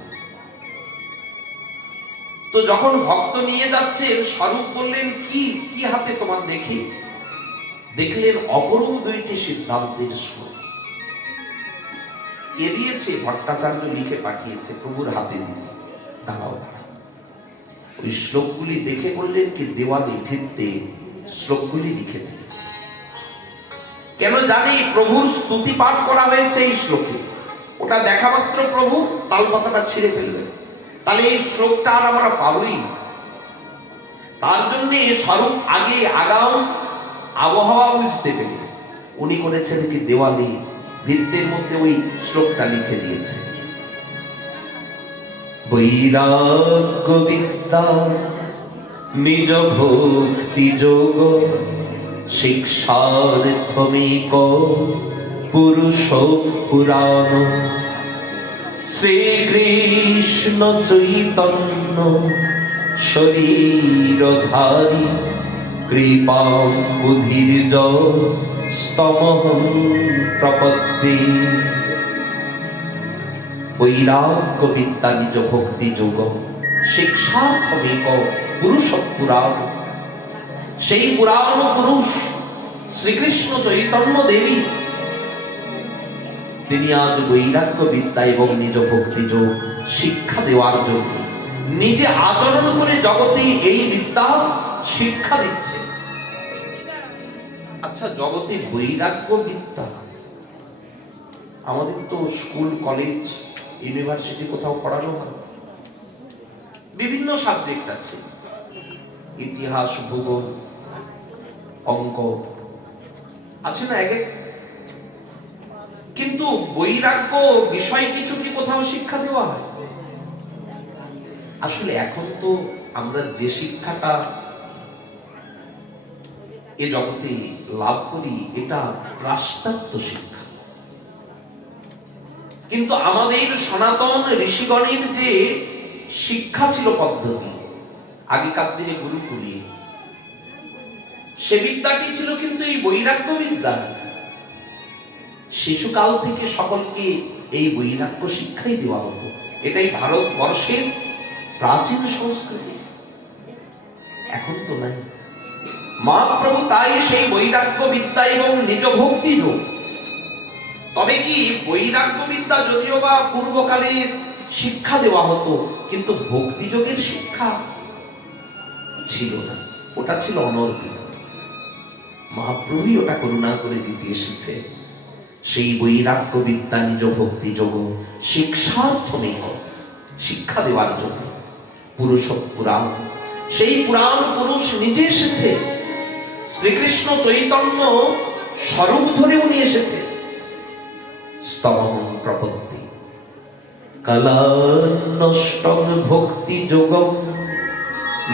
তো যখন ভক্ত নিয়ে যাচ্ছে, স্বরূপ বললেন কি কি হাতে তোমার দেখি? দেখলেন অপরূপ দুইটি সিদ্ধান্তের শ্লোক। কে দিয়েছে? ভট্টাচার্য লিখে পাঠিয়েছে প্রভুর হাতে দিতে। দাঁড়াও দাঁড়াও, ওই শ্লোকগুলি দেখে বললেন কি দেওয়ালে ভিত্তে শ্লোকগুলি লিখে দিন। কেন জানি প্রভুর স্তুতি পাঠ করা হয়েছে এই শ্লোকে। ওটা দেখা মাত্র প্রভু তালপাতাটা ছিঁড়ে ফেললেন। তাহলে এই শ্লোকটা আর আমরা পাবই না। তার জন্য স্বরূপ আগে আগাম আবহাওয়া বুঝতে পেরে উনি করেছেন কি দেওয়ালে ভিত্তের মধ্যে ওই শ্লোকটা লিখে দিয়েছে। বৈরাগ্য বিদ্যা নিজ ভক্তি যোগ শিক্ষার্থমিক পুরুষ পুরাণ শ্রীকৃষ্ণ চৈতন্য শরীরধারী কৃপাং বুধির্য স্তমহং প্রপদ্যে। বৈরাগ্য বিদ্যা নিজ ভক্তি যোগ শিক্ষার্থমিক পুরুষ পুরাণ। সেই পুরাণ পুরুষ শ্রীকৃষ্ণ চৈতন্য দেবী, তিনি আজ বৈরাগ্য বিদ্যা এবং নিজ ভক্তি যোগ শিক্ষা দেওয়ার জন্য নিজে আচরণ করে জগতে এই বিদ্যা শিক্ষা দিচ্ছে। আচ্ছা, জগতে বৈরাগ্য বিদ্যা, আমাদের তো স্কুল কলেজ ইউনিভার্সিটি কোথাও পড়ানো হয়, বিভিন্ন সাবজেক্ট আছে, ইতিহাস ভূগোল অঙ্ক আছে না, এক কিন্তু বৈরাগ্য বিষয় কিছু কি কোথাও শিক্ষা দেওয়া হয়? আসলে এখন তো আমরা যে শিক্ষাটা এ জগতে লাভ করি এটা পাশ্চাত্য শিক্ষা। কিন্তু আমাদের সনাতন ঋষিগণের যে শিক্ষা ছিল পদ্ধতি, আগেকার দিনে গুরুকুলে, সে বিদ্যাটি ছিল কিন্তু এই বৈরাগ্য বিদ্যা। শিশুকাল থেকে সকলকে এই বৈরাগ্য শিক্ষাই দেওয়া হতো। এটাই ভারতবর্ষের প্রাচীন সংস্কৃতি। এখন তো নাই। মহাপ্রভু তাই সেই বৈরাগ্য বিদ্যা এবং নিজ ভক্তি যোগ। তবে কি বৈরাগ্য বিদ্যা যদিও বা পূর্বকালে শিক্ষা দেওয়া হতো, কিন্তু ভক্তি যোগের শিক্ষা ছিল না, ওটা ছিল অনর্গিত। মহাপ্রভুই ওটা করুণা করে দিতে এসেছে। সেই বৈরাগ্য বিদ্যা নিজ ভক্তি যোগ শিক্ষার্থমেহ, শিক্ষা দেওয়ার জন্য পুরুষ পুরাণ, সেই পুরাণ পুরুষ নিজে এসেছে। শ্রীকৃষ্ণ চৈতন্য স্বরূপ ধরে উনি এসেছে। স্তবং প্রপত্তি কালান্নষ্টং ভক্তি যোগম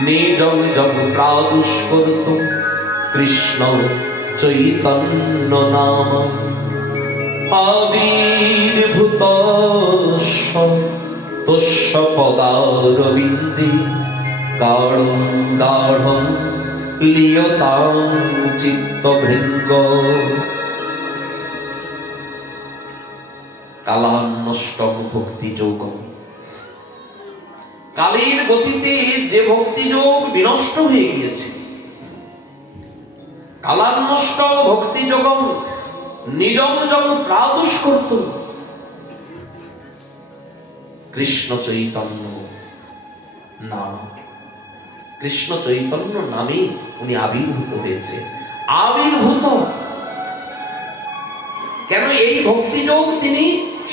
নিজং জগ প্রাদুষ্কর্ত কৃষ্ণ চৈতন্য নাম আবির্ভূত তস্য পদারবিন্দে গাঢ়ং গাঢ়ং লিয়তাং চিত্তভৃঙ্গ। কালান্নষ্টং ভক্তি যোগম, কালের গতিতে যে ভক্তি যোগ বিনষ্ট হয়ে গিয়েছে। কালান্নষ্ট ভক্তি যোগম নিজম যখন প্রাদুষ্কর্ত কৃষ্ণ চৈতন্য নাম, কৃষ্ণ চৈতন্য নামে উনি আবির্ভূত হয়েছে। আবির্ভূত কেন? এই ভক্তি যোগ তিনি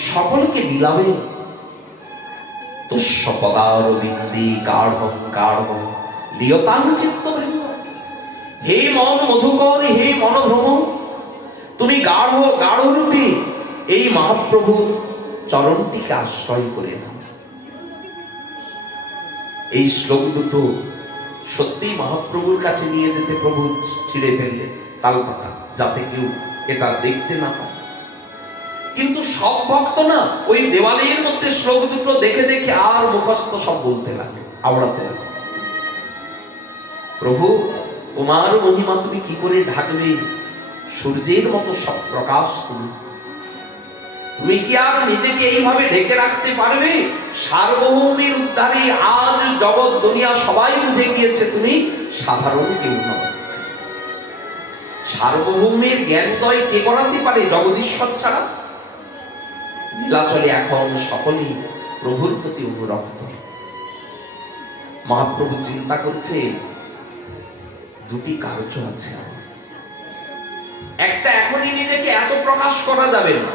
সকলকে বিলাবেন। তুষ্য পদারবিন্দে গাঢ়ং গাঢ়ং লিয়তাং চিত্তভৃঙ্গ। হে মন মধুকর, হে মনোভ্রম, তুমি গাঢ় গাঢ় রূপে এই মহাপ্রভু চরণটিকে আশ্রয় করে নাও। এই শ্লোক দুটো সত্যি মহাপ্রভুর কাছে নিয়ে যেতে প্রভু ছিঁড়ে ফেললেন তালপাতা, যাতে কেউ এটা দেখতে না পায়। কিন্তু সব ভক্ত না ওই দেওয়ালের মধ্যে শ্লোক দুটো দেখে দেখে আর মুখস্থ সব বলতে লাগে, আওড়াতে লাগে। প্রভু তোমার মহিমা তুমি কি করে ঢাকবে? সূর্যের মতো সব প্রকাশ তুমি কি আর নিজেকে এইভাবে ঢেকে রাখতে পারবে? সার্বভৌমের উদ্ধারে আজ জগৎ দুনিয়া সবাই বুঝে গিয়েছে তুমি সাধারণ কেউ নয়। সার্বভৌমের জ্ঞানোদয় কে করাতে পারে জগদীশ্বর ছাড়া? নীলাচলে এখন সকলেই প্রভুর প্রতি অনুরক্ত। মহাপ্রভু চিন্তা করছে দুটি কার্য আছে। একটা, এখনই নিজেকে এত প্রকাশ করা যাবে না,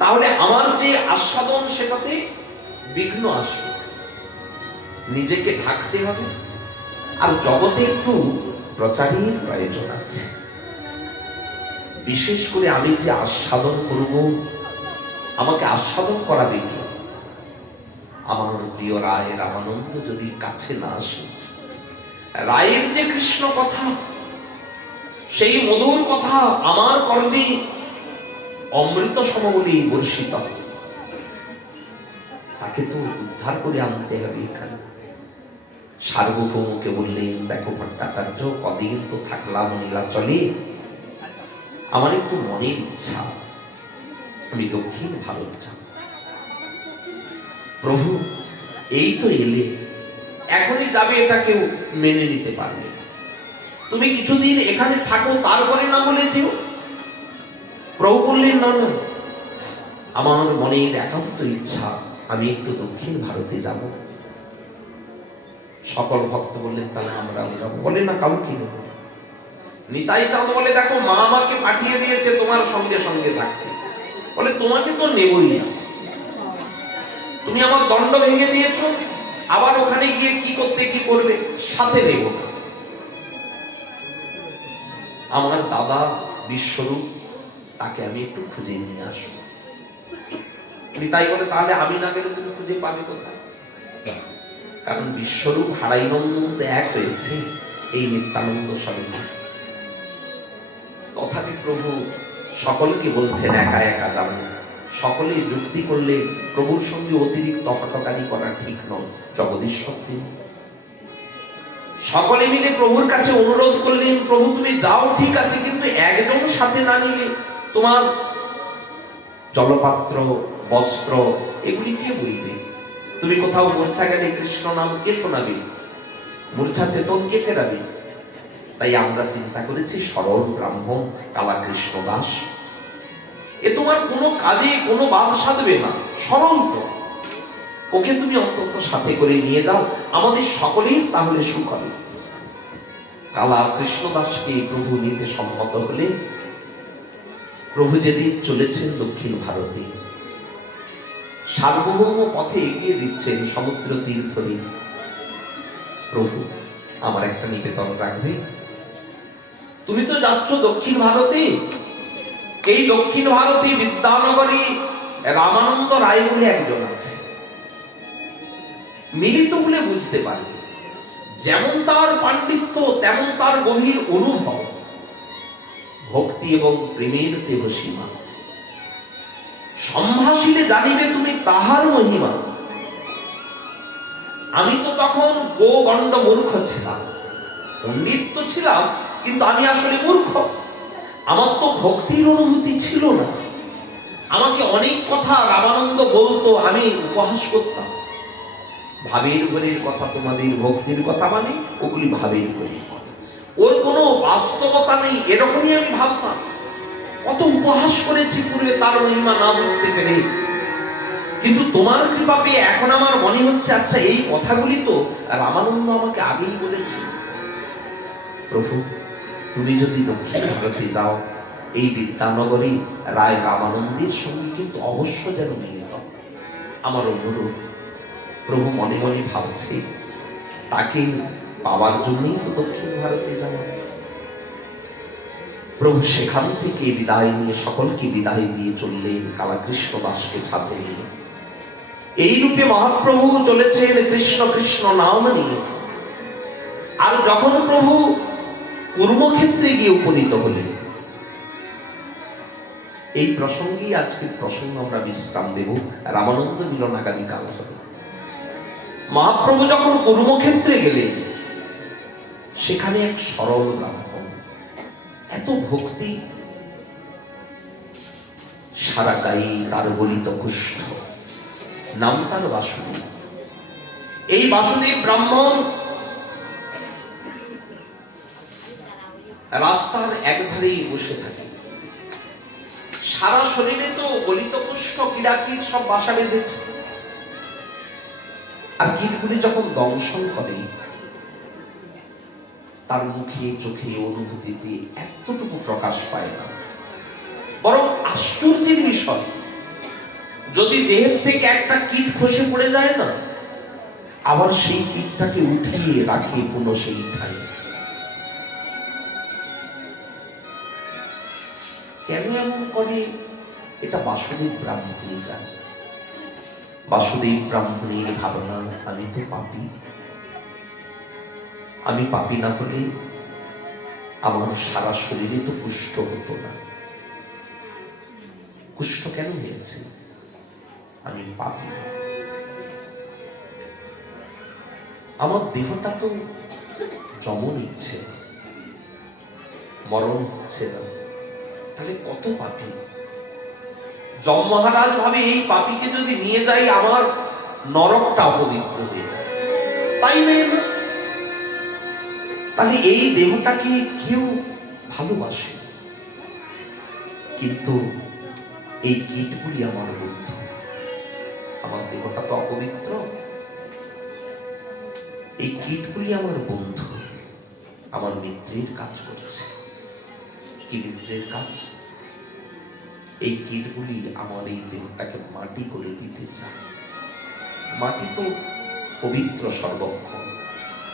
তাহলে আমার যে আস্বাদন সেটাতে বিঘ্ন আসবে। নিজেকে ঢাকতে হবে। আর জগতে একটু প্রচারের প্রয়োজন আছে। বিশেষ করে আমি যে আস্বাদন করব, আমাকে আস্বাদন করাবে কি? আমার প্রিয় রায় রামানন্দ যদি কাছে না আসে, রায়ের যে কৃষ্ণ কথা, সেই মধুর কথা আমার কর্মে অমৃত সমবলি বর্ষিত, তাকে তো উদ্ধার করে আনতে হবে। এখানে সার্বভৌমকে বললেন, দেখো ভট্টাচার্য, কদিন তো থাকলাম নীলাচলে, আমার একটু মনের ইচ্ছা আমি দক্ষিণ ভারত যাব। প্রভু এই তো এলে, এখনই যাবে, এটা কেউ মেনে নিতে পারবে। তুমি কিছুদিন এখানে থাকো, তারপরে না বলে যেও। প্রভু বললেন, না না, আমার মনের একান্ত ইচ্ছা আমি একটু দক্ষিণ ভারতে যাব। সকল ভক্ত বললেন, তাহলে আমরাও যাবো। বলে না, কাউকে নেব। নিতাই চাঁদ বলে, দেখো মা আমাকে পাঠিয়ে দিয়েছে তোমার সঙ্গে সঙ্গে থাকতে। বলে, তোমাকে তো নেবই না, তুমি আমার দণ্ড ভেঙে দিয়েছো, আবার ওখানে গিয়ে কি করতে কি করবে, সাথে নেব না। আমার দাদা বিশ্বরূপ তাকে আমি একটু খুঁজে নিয়ে আসবো। তাই বলে তাহলে আমি না গেলে তুমি খুঁজে পাবে কোথায়? কারণ বিশ্বরূপ হারাইনন্দ এক হয়েছে এই নিত্যানন্দ স্বামী। তথাপি প্রভু সকলকে বলছেন একা একা যাবেন। সকলে যুক্তি করলে প্রভুর সঙ্গে অতিরিক্ত হটকারি করা ঠিক নয়। জগদীশ্বর তিনি সকলে মিলে প্রভুর কাছে অনুরোধ করলেন, প্রভু তুমি যাও ঠিক আছে, কিন্তু একজন সাথে না নিলে তোমার জলপাত্র, বস্ত্র এগুলি কে বইবে? তুমি কোথাও মূর্ছা গেলে কৃষ্ণ নাম কে শোনাবে? মূর্ছা চেতন কে ফেরাবে? তাই আমরা চিন্তা করেছি সরল ব্রাহ্মণ কালা কৃষ্ণ দাস, এ তোমার কোনো কাজে কোনো বাধ সাধবে না, সরল তো, ওকে তুমি অন্তত সাথে করে নিয়ে যাও, আমাদের সকলেই তাহলে সুখ হবে। কালা কৃষ্ণ দাসকে প্রভু নিতে সম্মত হলে প্রভু যেদিন চলেছেন দক্ষিণ ভারতে, সার্বভৌম পথে এগিয়ে দিচ্ছেন সমুদ্র তীর ধরে। প্রভু আমার একটা নিবেদন রাখবে, তুমি তো যাচ্ছ দক্ষিণ ভারতে, এই দক্ষিণ ভারতে বিদ্যানগরে রামানন্দ রায় বলে একজন আছে, মিলিত বলে বুঝতে পারবে, যেমন তার পাণ্ডিত্য তেমন তার গভীর অনুভব, ভক্তি এবং প্রেমের দেবসীমা, সম্ভাষিলে জানিবে তুমি তাহার মহিমা। আমি তো তখন গোগণ্ড মূর্খ ছিলাম, পণ্ডিত তো ছিলাম, কিন্তু আমি আসলে মূর্খ। আমার তো ভক্তির অনুভূতি ছিল না। আমাকে অনেক কথা রামানন্দ বলতো, আমি উপহাস করতাম। ভাবের ঘরের কথা তোমাদের ভক্তির কথা, মানে ওগুলি ভাবের ঘরের কথা, ওর কোনো বাস্তবতা নেই, এরকমই আমি ভাবতাম। কত উপহাস করেছি পূর্বে তার মহিমা না বুঝতে পেরে, কিন্তু তোমার কৃপা পেয়ে এখন আমার মনে হচ্ছে আচ্ছা এই কথাগুলি তো রামানন্দ আমাকে আগেই বলেছে। প্রভু তুমি যদি দক্ষিণ ভারতে যাও, এই বিদ্যানগরী রায় রামানন্দের সঙ্গে কিন্তু অবশ্য যেন মিলিত আমার অনুরোধ। প্রভু মনে মনে ভাবছে তাকে পাওয়ার জন্যই তো দক্ষিণ ভারতে যাওয়া। প্রভু সেখান থেকে বিদায় নিয়ে সকলকে বিদায় দিয়ে চললেন কালাকৃষ্ণ দাসকে সাথে নিয়ে। এই রূপে মহাপ্রভু চলেছেন কৃষ্ণ কৃষ্ণ নাম নিয়ে। আর যখন প্রভু কর্মক্ষেত্রে গিয়ে উপনীত হলেন, এই প্রসঙ্গেই আজকের প্রসঙ্গ আমরা বিশ্রাম দেব। রামানন্দ মিলন আগামীকাল হবে। মহাপ্রভু যখন কর্মক্ষেত্রে গেলেন, সেখানে এক সরল ব্রাহ্মণ, এত ভক্তি, সারা গায়ে তার গলিত কুষ্ঠ, নাম তার বাসুদেব। এই বাসুদেব ব্রাহ্মণ রাস্তার একধারেই বসে থাকে। সারা শরীরে তো গলিত কুষ্ঠ, কিরাকিট সব বাসা বেঁধেছে। আর কীটগুলি যখন দংশন করে, তার মুখে চোখে অনুভূতিতে এতটুকু প্রকাশ পায় না। বরং আশ্চর্যের বিষয়, যদি দেহের থেকে একটা কীট খসে পড়ে যায় না, আবার সেই কীটটাকে উঠিয়ে রাখে পুনঃ সেই ঠাই। কেন এমন করে, এটা বাসুদেব ব্রাহ্মণই জানে। বাসুদেব ব্রাহ্মণের ধারণা, আমি তো পাপী, আমি পাপী না হলে আমার সারা শরীরে তো কুষ্ঠ হতো না। কুষ্ঠ কেন হয়েছে? আমি পাপী। আমার দেহটা তো জন্ম নিচ্ছে, মরণ হচ্ছে না, তাহলে কত পাপী। যম মহারাজ ভাবে এই পাপীকে যদি নিয়ে যাই, আমার নরকটা অপবিত্র হয়ে যায়, তাই নেই না। তাহলে এই দেহটাকে কেউ ভালোবাসে, কিন্তু এই কীটগুলি আমার বন্ধু। আমার দেহটা তো অপবিত্র, এই কীটগুলি আমার বন্ধু, আমার মিত্রের কাজ করছে। কি মিত্রের কাজ? এই কীটগুলি আমার এই দেহটাকে মাটি করে দিতে চায়। মাটি তো পবিত্র, সর্বক্ষণ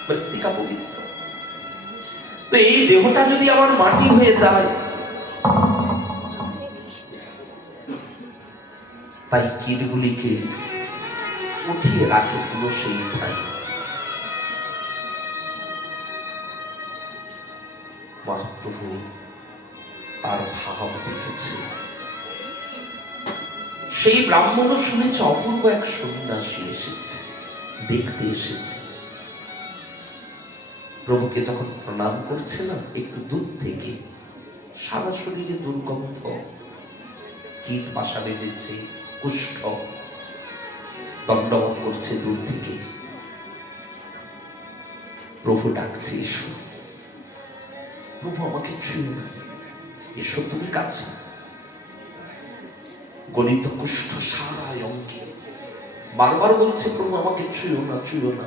মৃত্তিকা পবিত্র। তো এই দেহটা যদি আমার মাটি হয়ে যায়, তাই কীটগুলিকে উঠিয়ে রাখে পুরো সেই ঠাই। মহাপ্রভু তার ভাব দেখেছে। সেই ব্রাহ্মণও শুনেছে অপূর্ব এক সন্ন্যাসী এসেছে, দেখতে এসেছে। প্রভুকে যখন প্রণাম করছে না, একটু দূর থেকে সারা শরীরে দুর্গন্ধ, কীট বাসা বেঁধেছে, কুষ্ঠ, দণ্ডবত করছে দূর থেকে। প্রভু ডাকছে, এসো। প্রভু আমাকে ছুঁয়ো না, এসো তুমি কাছে। গলিত কুষ্ঠ সারা অঙ্গে, বারবার বলছে প্রভু আমাকে ছুঁয়ো না, ছুঁয়ো না।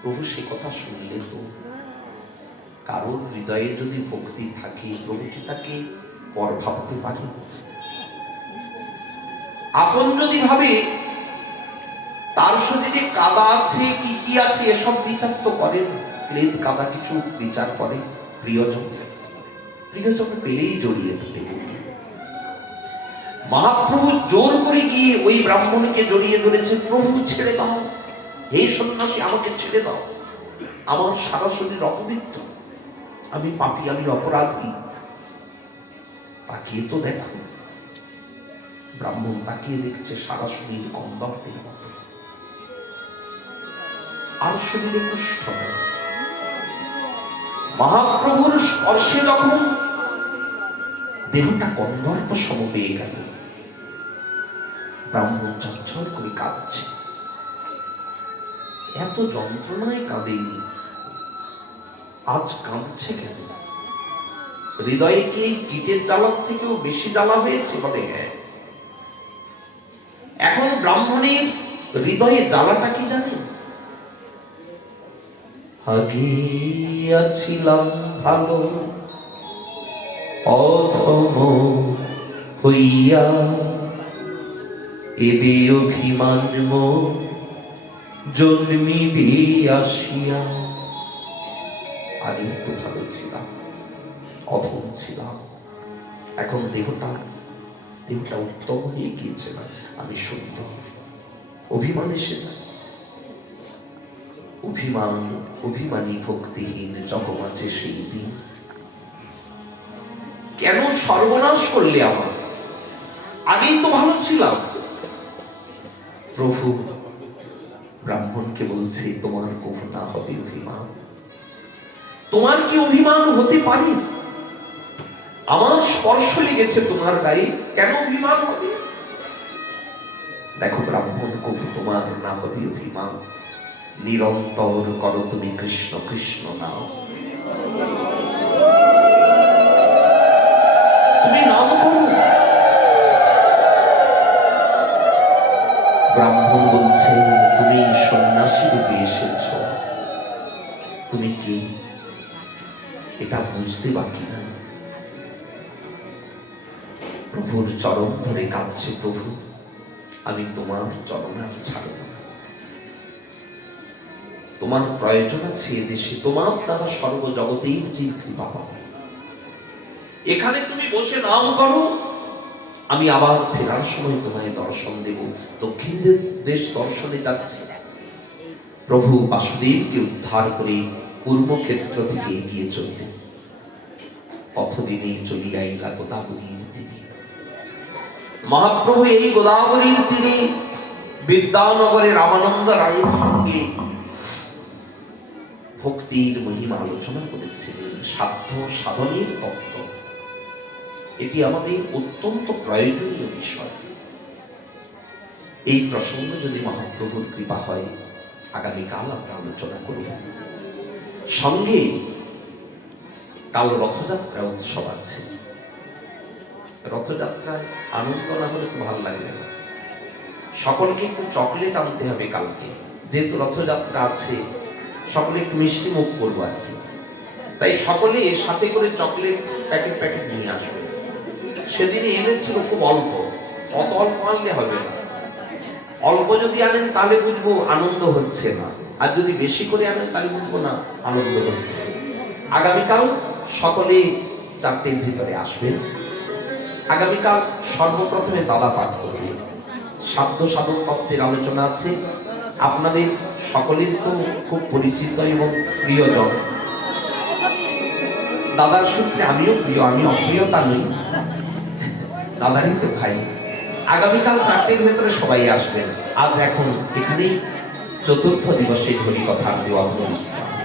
প্রভু সে কথা শুনলে তো কারোর হৃদয়ে যদি ভক্তি থাকে, প্রভু কি তাকে পর ভাবতে পারে? আপন যদি ভাবে তার শরীরে কাদা আছে কি কি আছে এসব বিচার তো করেন। ক্লেদ কাদা কিছু বিচার করে? প্রিয়জন, প্রিয়জন পেলেই জড়িয়ে ধরে। মহাপ্রভু জোর করে গিয়ে ওই ব্রাহ্মণকে জড়িয়ে ধরেছে। প্রভু ছেড়ে দাও, এই সন্ন্যাসী আমাকে ছেড়ে দাও, আমার সারা শরীর অপবিত্র, আমি পাপী, আমি অপরাধী। তাকিয়ে তো দেখো। ব্রাহ্মণ তাকিয়ে দেখছে সারা শরীর গন্ধর্বের মতো, আর শরীরে কুষ্ঠ নেই। মহাপ্রভুর স্পর্শে যখন দেহটা গন্ধর্ব সম পেয়ে গেল, ব্রাহ্মণ ঝরঝর করে কাঁদছে। এত যন্ত্রণায় কাঁদেনি, আজ কাঁদছে কেন? হৃদয়ে কি কীটের জ্বালার থেকেও বেশি জ্বালা হয়েছে? বলে হ্যাঁ। এখন ব্রাহ্মণের হৃদয়ে জ্বালাটা কি জানেন? আগিয়াছিলাম ভালো, অধম হইয়া এবে অভিমান জন্মিবে আসিয়া। আগে তো ভালো ছিলাম, অধম ছিলাম, এখন দেহটা উত্তম হয়ে গিয়েছে না, আমি সুন্দর। অভিমান এসে যায়। অভিমানী ভক্তিহীন জগম আছে সেই দিন। কেন সর্বনাশ করলে আমার? আগেই তো ভালো ছিলাম। প্রভু ব্রাহ্মণকে বলছে, তোমার কবু না হবে অভিমান। তোমার কি অভিমান হতে পারে? আমার স্পর্শ লেগেছে তোমার গায়ে, কেন অভিমান হবে? দেখো ব্রাহ্মণ, কবু তোমার না হবে অভিমান। নিরন্তর করো তুমি কৃষ্ণ কৃষ্ণ নাম। তুমি নাম করো। ব্রাহ্মণ বলছে, তুমি সন্ন্যাসী রূপে এসেছ, তুমি কি এটা বুঝতে বাকি না? প্রভুর চরণ ধরে কাঁদছে। প্রভু, আমি তোমার চরণ আর ছাড়ব না। তোমার প্রয়োজন আছে এদেশে, তোমার দ্বারা সর্বজগতের জীব কৃপা পাবে। এখানে তুমি বসে নাম করো, আমি আবার ফেরার সময় তোমায় দর্শন দেব। দক্ষিণ দেশ দর্শনে যাচ্ছি। প্রভু বাসুদেবকে উদ্ধার করে কূর্মক্ষেত্র থেকে এগিয়ে চললেন। পথদিনে চলিয়া আইলা গোদাবরীর তীরে। মহাপ্রভু এই গোদাবরীর তীরে বিদ্যানগরে রামানন্দ রায়ের সঙ্গে ভক্তির মহিমা আলোচনা করেছিলেন, সাধ্য সাধনের তত্ত্ব। এটি আমাদের অত্যন্ত প্রয়োজনীয় বিষয়। এই প্রসঙ্গ যদি মহাপ্রভুর কৃপা হয়, আগামীকাল আমরা আলোচনা করব। সঙ্গে কাল রথযাত্রা উৎসব আছে। রথযাত্রায় আনন্দ না হলে তো ভালো লাগবে না। সকলকে একটু চকলেট আনতে হবে কালকে, যেহেতু রথযাত্রা আছে, সকলে একটু মিষ্টি মুখ করবো আর কি। তাই সকলে সাথে করে চকলেট প্যাকেট নিয়ে আসবে। সেদিনে এনেছিল খুব অল্প, অত অল্প আনলে হবে না। অল্প যদি আনেন তাহলে বুঝবো আনন্দ হচ্ছে না, আর যদি বেশি করে আনেন তাহলে বুঝবো না আনন্দ হচ্ছে। আগামীকাল সকলে 4টের ভিতরে আসবেন। আগামীকাল সর্বপ্রথমে দাদা পাঠ করবে। সাধ্য সাধক তত্ত্বের আলোচনা আছে। আপনাদের সকলের তো খুব পরিচিত এবং প্রিয়জন। দাদার সূত্রে আমিও প্রিয়, আমি অপ্রিয়তা নই, দাদারই তো ভাই। আগামীকাল 4টের ভেতরে সবাই আসবেন। আজ এখন এখানেই চতুর্থ দিবসের হরি কথা দেওয়া হলো।